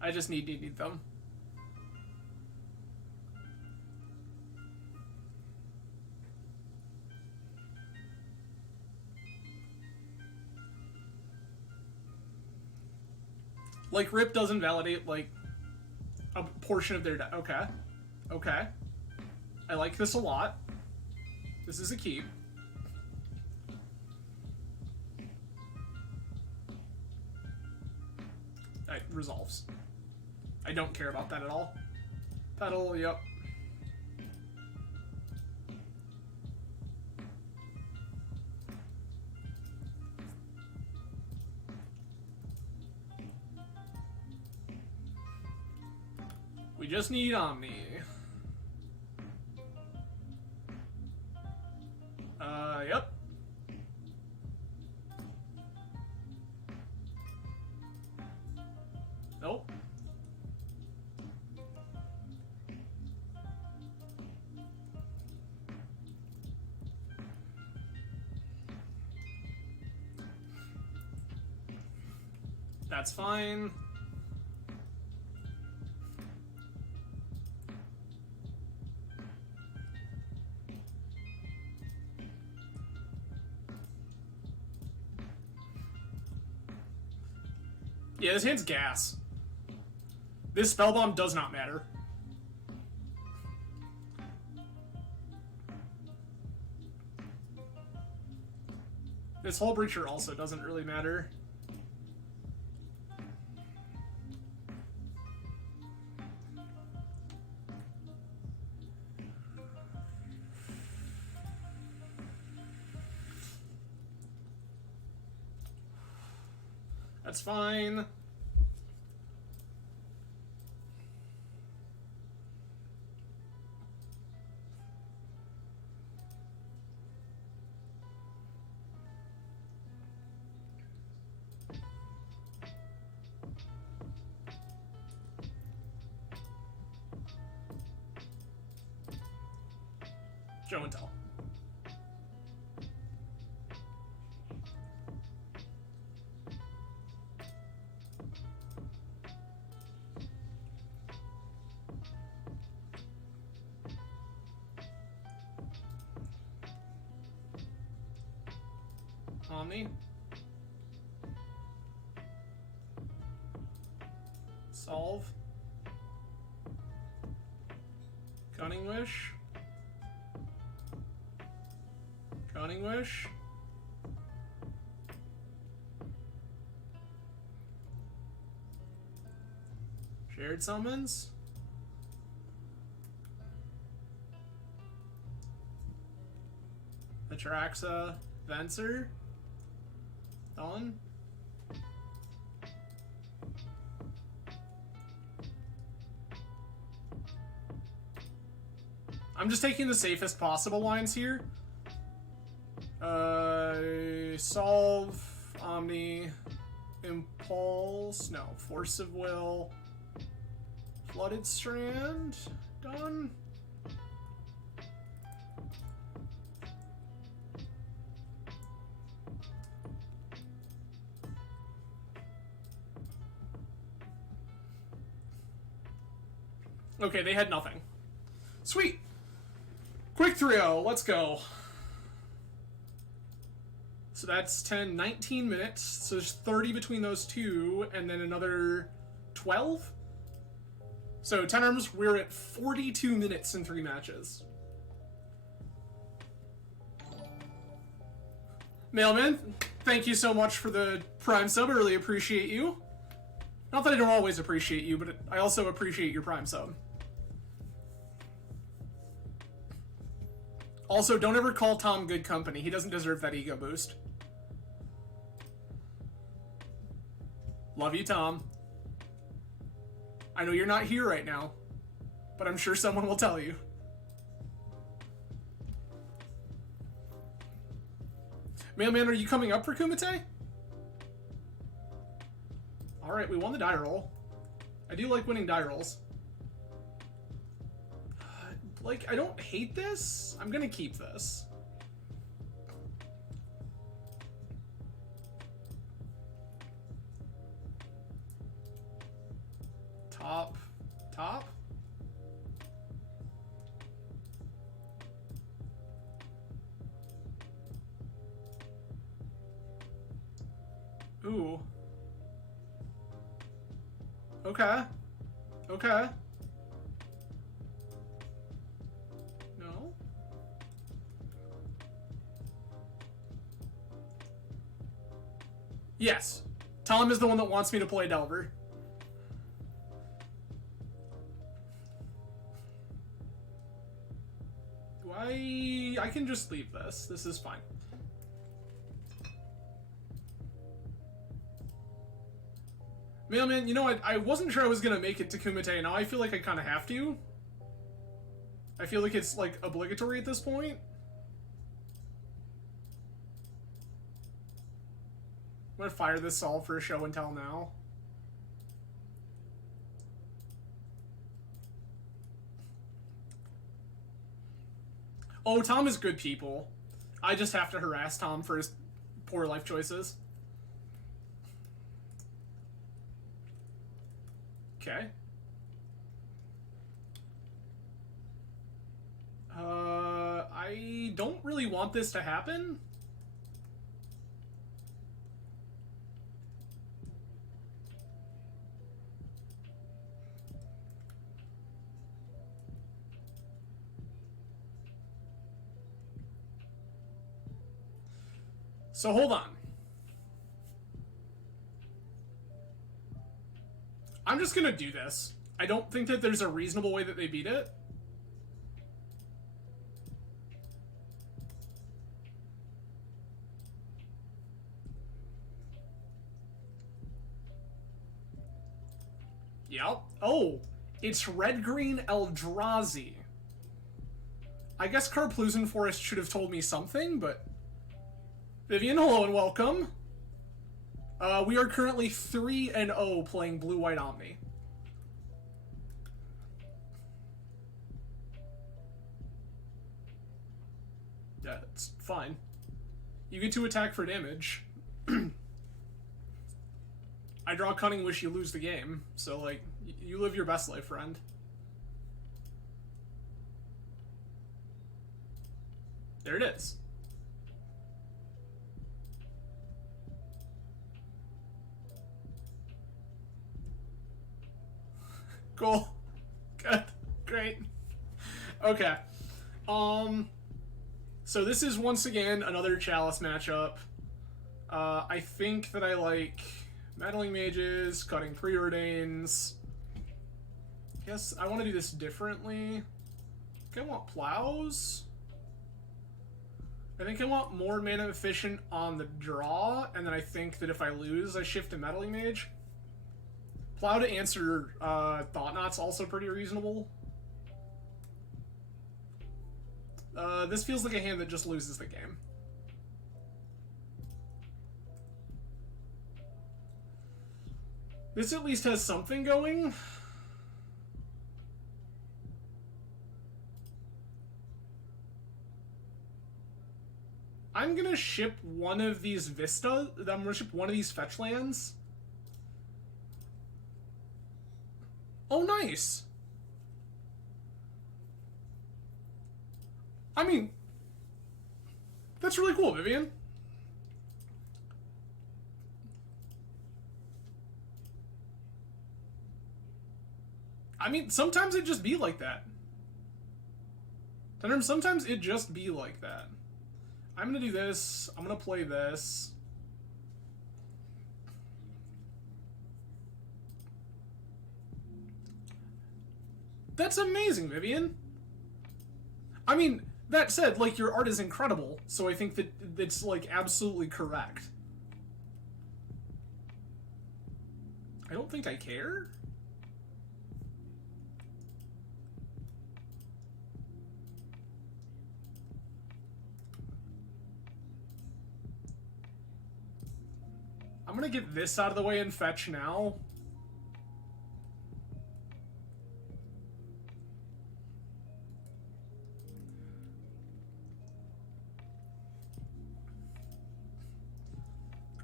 I just need them. Like, Rip doesn't validate, like, a portion of their deck. Okay. Okay. I like this a lot. This is a keep. It resolves. I don't care about that at all. Petal, yep. We just need Omni. Yep. Nope. That's fine. Yeah, this hand's gas. This Spellbomb does not matter. This Hull Breacher also doesn't really matter. That's fine. Show and tell. Omni. Solve. Cunning Wish. Cunning Wish. Shared Summons. Atraxa. Venser. Done. I'm just taking the safest possible lines here. Solve, Omni, Impulse, no, Force of Will, Flooded Strand, done. Okay, they had nothing. Sweet. Quick 3-0, let's go. So that's 10, 19 minutes. So there's 30 between those two, and then another 12? So 10 arms, we're at 42 minutes in 3 matches. Mailman, thank you so much for the Prime sub. I really appreciate you. Not that I don't always appreciate you, but I also appreciate your Prime sub. Also, don't ever call Tom good company. He doesn't deserve that ego boost. Love you, Tom. I know you're not here right now, but I'm sure someone will tell you. Mailman, are you coming up for Kumite? Alright, we won the die roll. I do like winning die rolls. Like, I don't hate this. I'm gonna keep this. Top. Top? Ooh. Okay. Okay. No? Yes. Tom is the one that wants me to play Delver. I can just leave this. This is fine. Mailman, you know what? I wasn't sure I was gonna make it to Kumite. Now I feel like I kind of have to. I feel like it's, like, obligatory at this point. I'm gonna fire this solve for a show and tell now. Oh, Tom is good people. I just have to harass Tom for his poor life choices. Okay. I don't really want this to happen. So hold on. I'm just gonna do this. I don't think that there's a reasonable way that they beat it. Yep. Oh, it's red-green Eldrazi. I guess Karplusan Forest should have told me something, but... Vivian, hello and welcome. We are currently 3-0 playing Blue-White Omni. Yeah, it's fine. You get to attack for damage. I draw Cunning Wish, you lose the game. So, like, you live your best life, friend. There it is. Cool. Good. Great. Okay. So this is once again another Chalice matchup. I think that I like Meddling Mages, Cutting Preordains. Guess I want to do this differently. I think I want Plows. I think I want more mana efficient on the draw, and then I think that if I lose, I shift to Meddling Mage. Plow to answer Thought-Knot's also pretty reasonable. This feels like a hand that just loses the game. This at least has something going. I'm gonna ship one of these Vista. I'm gonna ship one of these fetch lands. Oh, nice. I mean, that's really cool, Vivian. I mean, sometimes it just be like that. Sometimes it just be like that. I'm gonna do this. I'm gonna play this. That's amazing, Vivian. I mean, that said, like, your art is incredible, so I think that it's, like, absolutely correct. I don't think I care. I'm gonna get this out of the way and fetch now.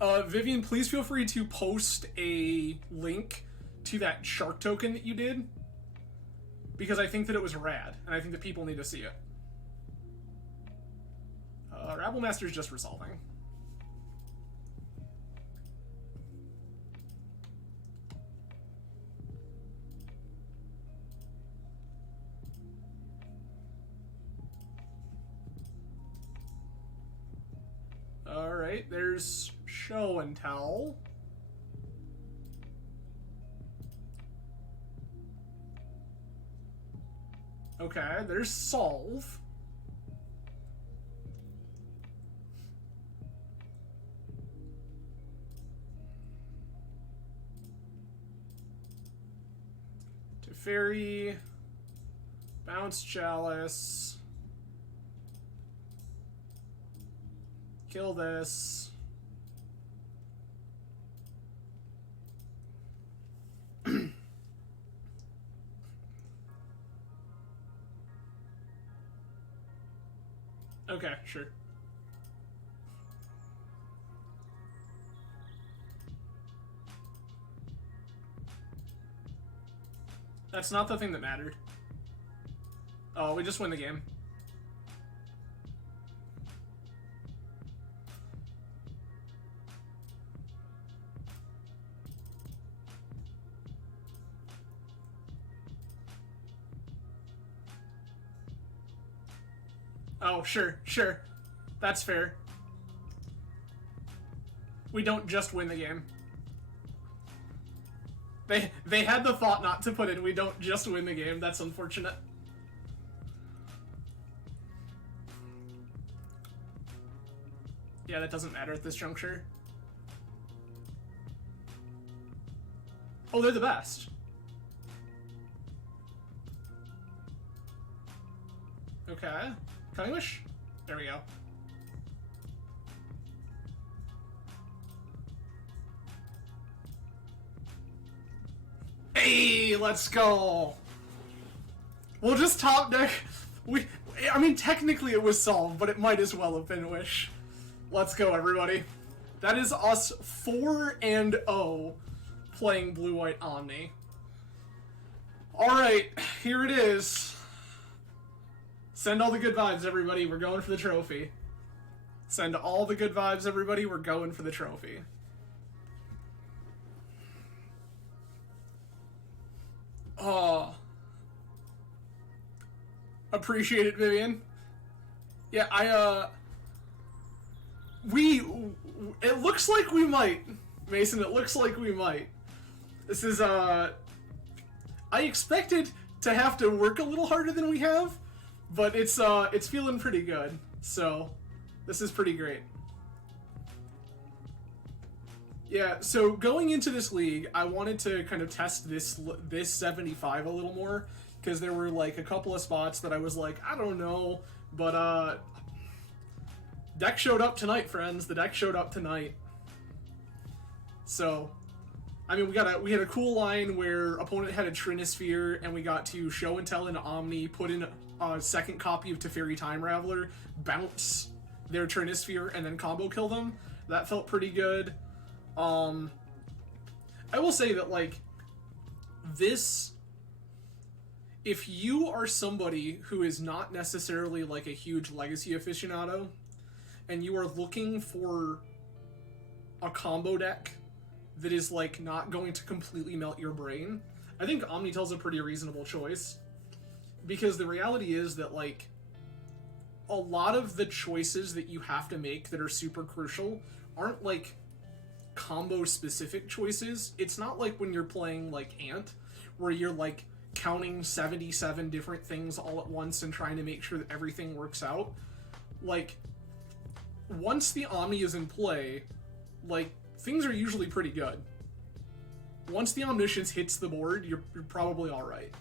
Vivian, please feel free to post a link to that shark token that you did, because I think that it was rad, and I think that people need to see it. Rabble Master's just resolving. Alright, there's show and tell. Okay, there's solve. Teferi, bounce chalice. Kill this. Okay, sure. That's not the thing that mattered. Oh, we just win the game. Oh, sure, sure. That's fair. We don't just win the game. They had the thought not to put in, we don't just win the game. That's unfortunate. Yeah, that doesn't matter at this juncture. Oh, they're the best. Okay. Cunning Wish? There we go. Hey, let's go! We'll just top deck. I mean, technically it was solved, but it might as well have been Wish. Let's go, everybody. That is us 4-0 playing Blue-White Omni. Alright, here it is. Send all the good vibes, everybody. We're going for the trophy. Send all the good vibes, everybody. We're going for the trophy. Oh. Appreciate it, Vivian. Yeah, it looks like we might. Mason, it looks like we might. This is, I expected to have to work a little harder than we have, but it's feeling pretty good. So, this is pretty great. Yeah, so going into this league, I wanted to kind of test this 75 a little more, because there were like a couple of spots that I was like, I don't know, but deck showed up tonight, friends. The deck showed up tonight. So, I mean, we had a cool line where opponent had a Trinisphere, and we got to show and tell into Omni, put in a second copy of Teferi Time Raveler, bounce their Trinisphere, and then combo kill them. That felt pretty good. I will say that, like, this, if you are somebody who is not necessarily, like, a huge Legacy aficionado, and you are looking for a combo deck that is, like, not going to completely melt your brain, I think OmniTell's a pretty reasonable choice. Because the reality is that, like, a lot of the choices that you have to make that are super crucial aren't, like, combo-specific choices. It's not like when you're playing, like, Ant, where you're, like, counting 77 different things all at once and trying to make sure that everything works out. Like, once the Omni is in play, like, things are usually pretty good. Once the Omniscience hits the board, you're probably alright.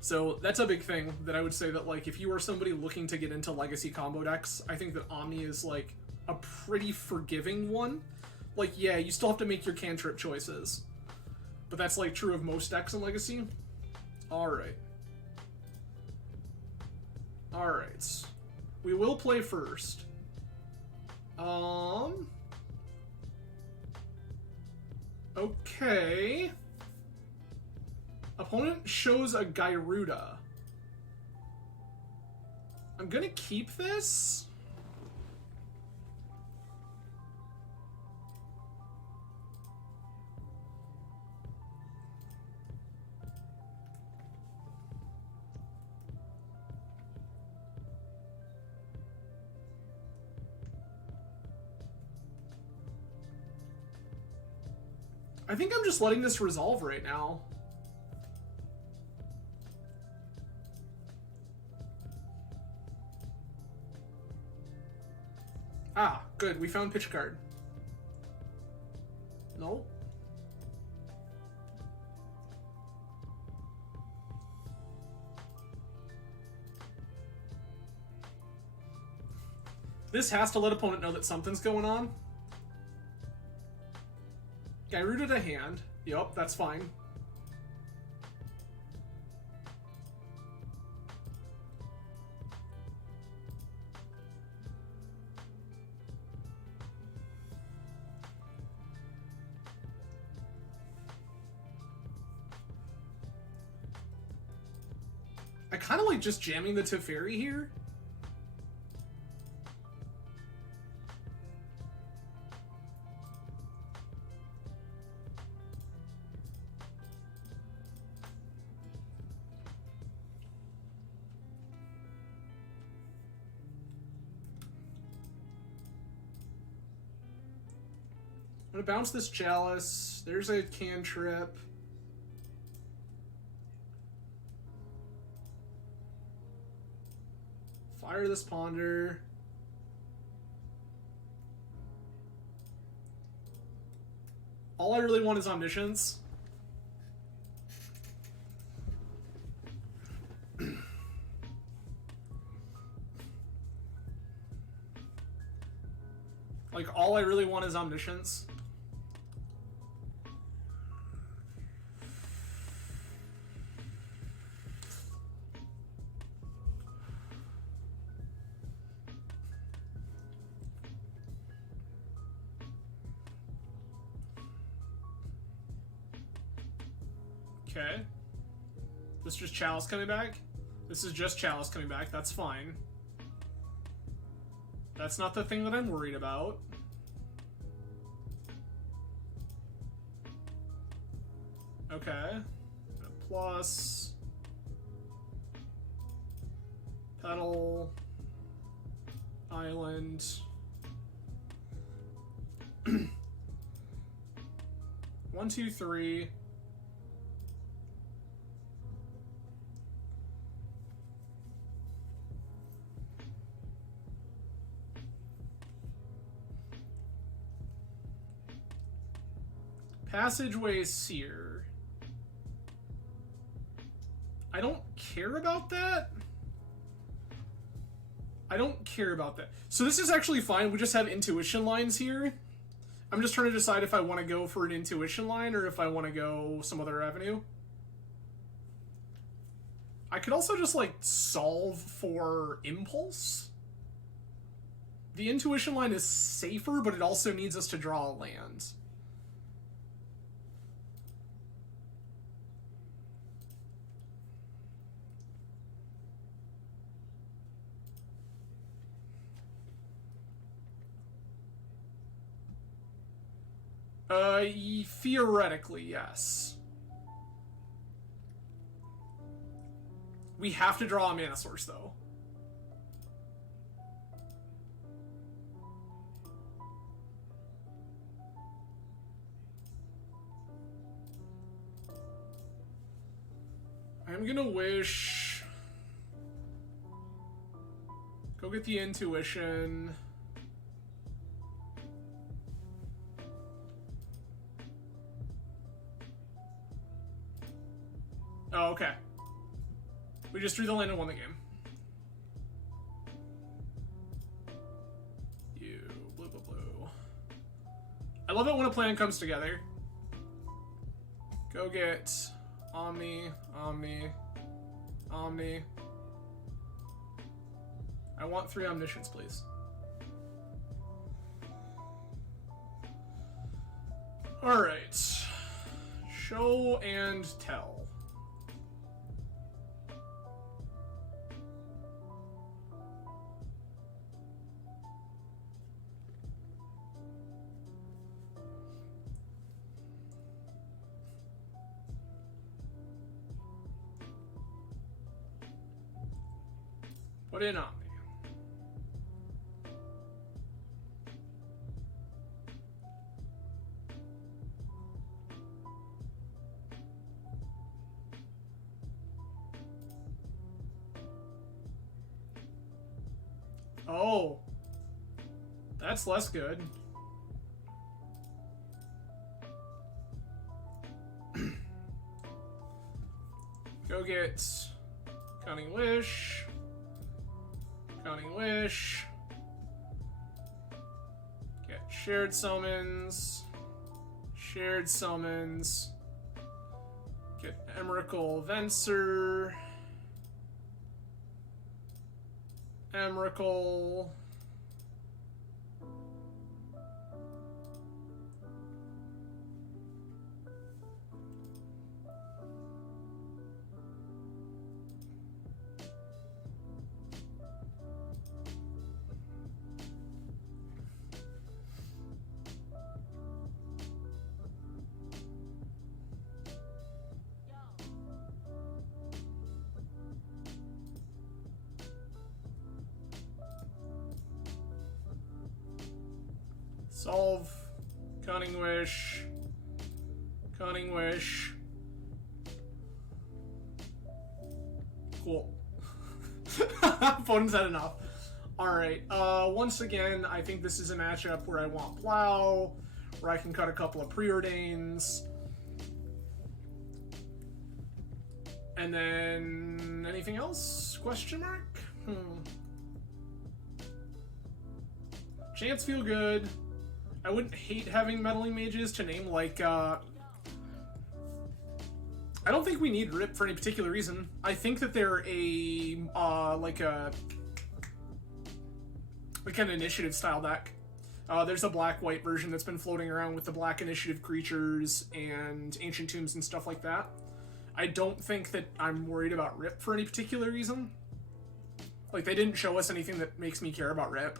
So that's a big thing that I would say that, like, if you are somebody looking to get into Legacy combo decks, I think that Omni is, like, a pretty forgiving one. Like, yeah, you still have to make your cantrip choices, but that's, like, true of most decks in Legacy. Alright. Alright. We will play first. Okay. Opponent shows a Gyruda. I'm gonna keep this. I think I'm just letting this resolve right now. Ah, good. We found pitch card. No. This has to let opponent know that something's going on. Gyruda to hand. Yup, that's fine. I kind of like just jamming the Teferi here. I'm gonna bounce this Chalice. There's a cantrip. Fire this Ponder. All I really want is Omniscience. Like, all I really want is Omniscience. Okay. This is just Chalice coming back? This is just Chalice coming back, that's fine. That's not the thing that I'm worried about. Okay. Plus... Petal... Island... 1, 2, 3... Passageway Seer. I don't care about that. I don't care about that. So this is actually fine. We just have intuition lines here. I'm just trying to decide if I want to go for an intuition line or if I want to go some other avenue. I could also just, like, solve for impulse. The intuition line is safer, but it also needs us to draw a land. Theoretically, yes. We have to draw a mana source, though. I'm gonna wish... Go get the intuition... Oh, okay. We just drew the land and won the game. You, blue, blue, blue. I love it when a plan comes together. Go get Omni, Omni, Omni. I want 3 Omniscience, please. Alright. Show and tell. Put in Omni. Oh, that's less good. Go get Cunning Wish. Cunning Wish. Get shared summons. Shared summons. Get Emrakul Venser. Emrakul. Solve. Cunning Wish. Cunning Wish. Cool. Opponent's had enough. Alright, once again, I think this is a matchup where I want Plow, where I can cut a couple of preordains. And then anything else? Question mark? Chants feel good. I wouldn't hate having meddling mages to name, like, I don't think we need Rip for any particular reason. I think that they're like an initiative style deck. There's a black-white version that's been floating around with the black initiative creatures and ancient tombs and stuff like that. I don't think that I'm worried about Rip for any particular reason. Like, they didn't show us anything that makes me care about Rip.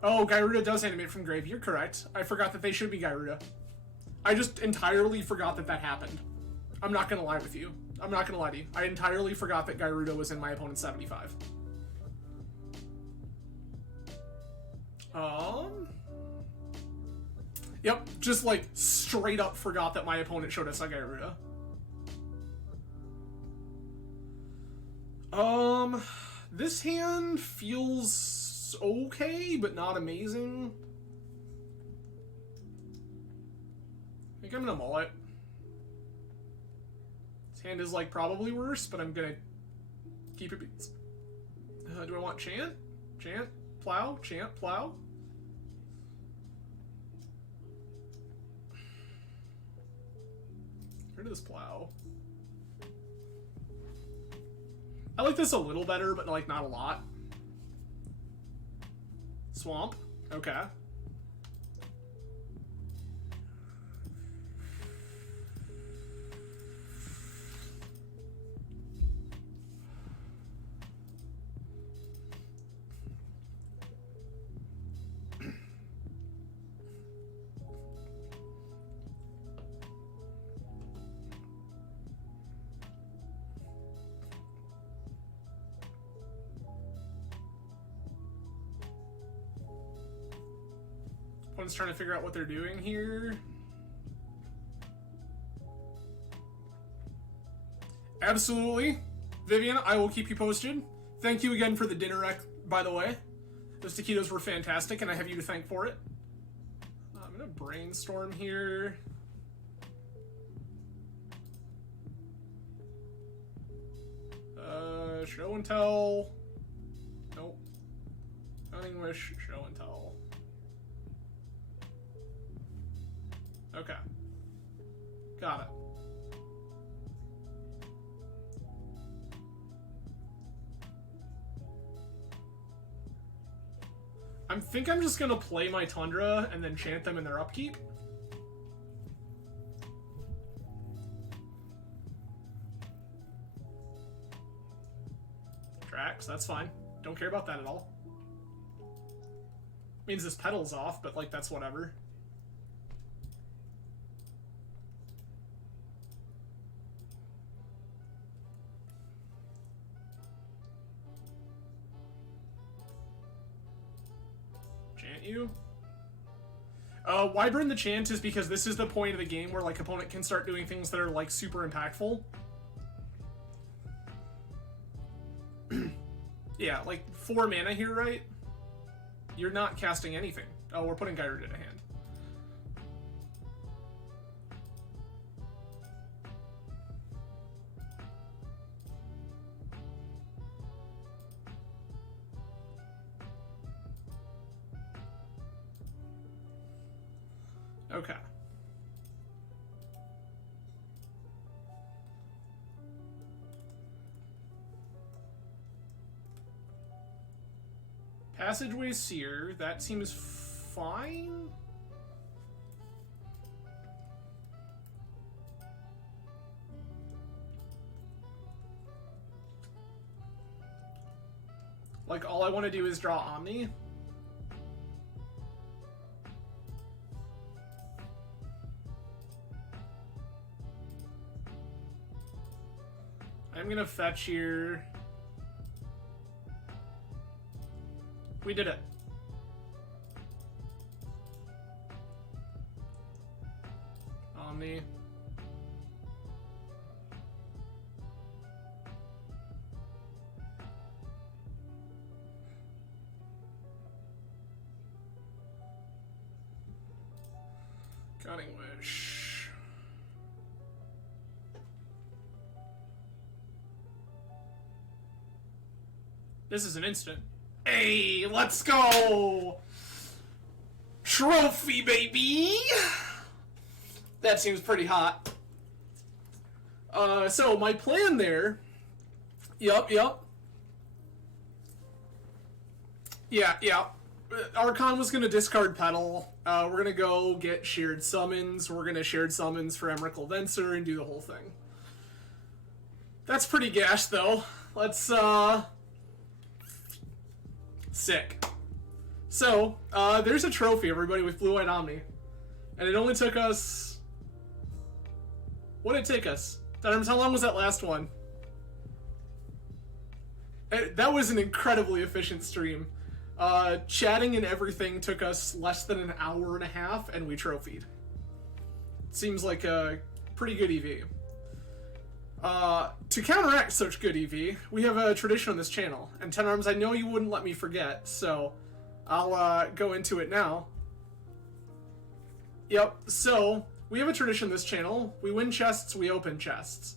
Oh, Gyruda does animate from grave. You're correct. I forgot that they should be Gyruda. I just entirely forgot that that happened. I'm not gonna lie with you. I'm not gonna lie to you. I entirely forgot that Gyruda was in my opponent's 75. Yep, just like straight up forgot that my opponent showed us a Gyruda. This hand feels okay, but not amazing. I think I'm gonna mull it. This hand is like probably worse, but I'm gonna keep it. Do I want Chant? Chant? Plow? Chant? Plow? Get rid of this Plow. I like this a little better, but like not a lot. Swamp. Okay. One's trying to figure out what they're doing here. Absolutely. Vivian, I will keep you posted. Thank you again for the dinner rec, by the way. Those taquitos were fantastic, and I have you to thank for it. I'm gonna brainstorm here. Show and tell. Nope. Cunning Wish, show and tell. Okay. Got it. I think I'm just gonna play my Tundra and then chant them in their upkeep. cracks. That's fine. Don't care about that at all. Means this pedal's off, but, like, that's whatever. Chant you? Why burn the chant is because this is the point of the game where, like, opponent can start doing things that are, like, super impactful. Yeah, like, 4 mana here, right? You're not casting anything. Oh, we're putting Gyro to hand. Okay. Passageway Seer, that seems fine. Like, all I want to do is draw Omni. I'm gonna fetch here. We did it. Omni. Cutting Wish. This is an instant. Hey, let's go! Trophy, baby! That seems pretty hot. So my plan there... Yup. Yeah. Archon was gonna discard Petal. We're gonna go get Shared Summons. We're gonna Shared Summons for Emrakul Venser and do the whole thing. That's pretty gash, though. Let's, Sick. So, there's a trophy, everybody, with Blue-White Omni. And it only took us... What did it take us? How long was that last one? That was an incredibly efficient stream. Chatting and everything took us less than an hour and a half, and we trophied. Seems like a pretty good EV. To counteract such good EV, we have a tradition on this channel, and Ten Arms, I know you wouldn't let me forget, so I'll go into it now. Yep, so we have a tradition on this channel. We win chests, we open chests.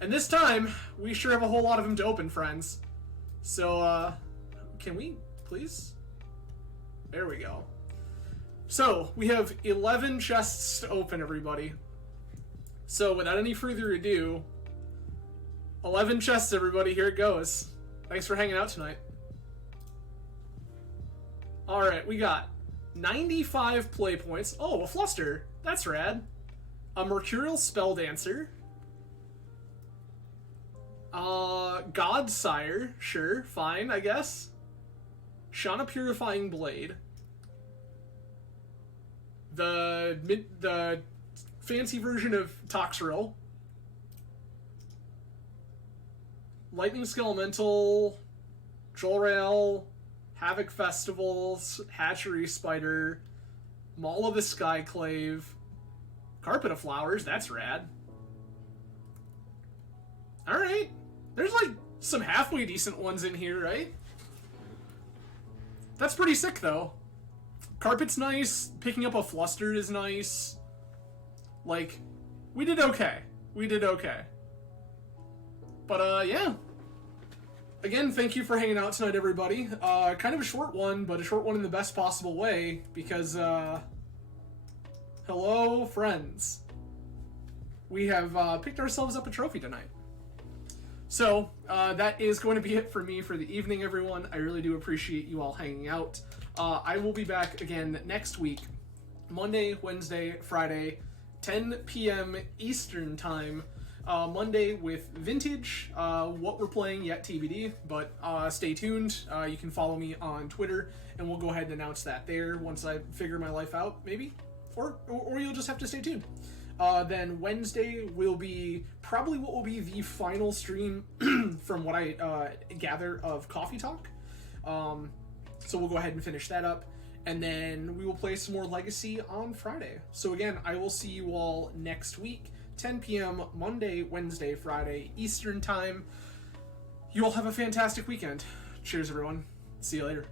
And this time, we sure have a whole lot of them to open, friends. So, can we, please? There we go. So, we have 11 chests to open, everybody. So, without any further ado, 11 chests, everybody. Here it goes. Thanks for hanging out tonight. Alright, we got 95 play points. Oh, a Fluster. That's rad. A Mercurial Spelldancer. Godsire. Sure, fine, I guess. Shauna Purifying Blade. The fancy version of Toxrill. Lightning Skelemental, Jolrael, Havoc Festivals, Hatchery Spider, Maul of the Skyclave, Carpet of Flowers, that's rad. Alright, there's like some halfway decent ones in here, right? That's pretty sick though. Carpet's nice, picking up a Fluster is nice. Like, we did okay. But, yeah. Again, thank you for hanging out tonight, everybody. Kind of a short one, but a short one in the best possible way, because, hello, friends. We have, picked ourselves up a trophy tonight. So, that is going to be it for me for the evening, everyone. I really do appreciate you all hanging out. I will be back again next week, Monday, Wednesday, Friday, 10 p.m. Eastern Time. Monday with Vintage. What we're playing yet TBD, but stay tuned. You can follow me on Twitter, and we'll go ahead and announce that there once I figure my life out, maybe, or you'll just have to stay tuned. Then Wednesday will be probably what will be the final stream from what I gather of Coffee Talk. So we'll go ahead and finish that up. And then we will play some more Legacy on Friday. So again, I will see you all next week, 10 p.m. Monday, Wednesday, Friday, Eastern Time. You all have a fantastic weekend. Cheers, everyone. See you later.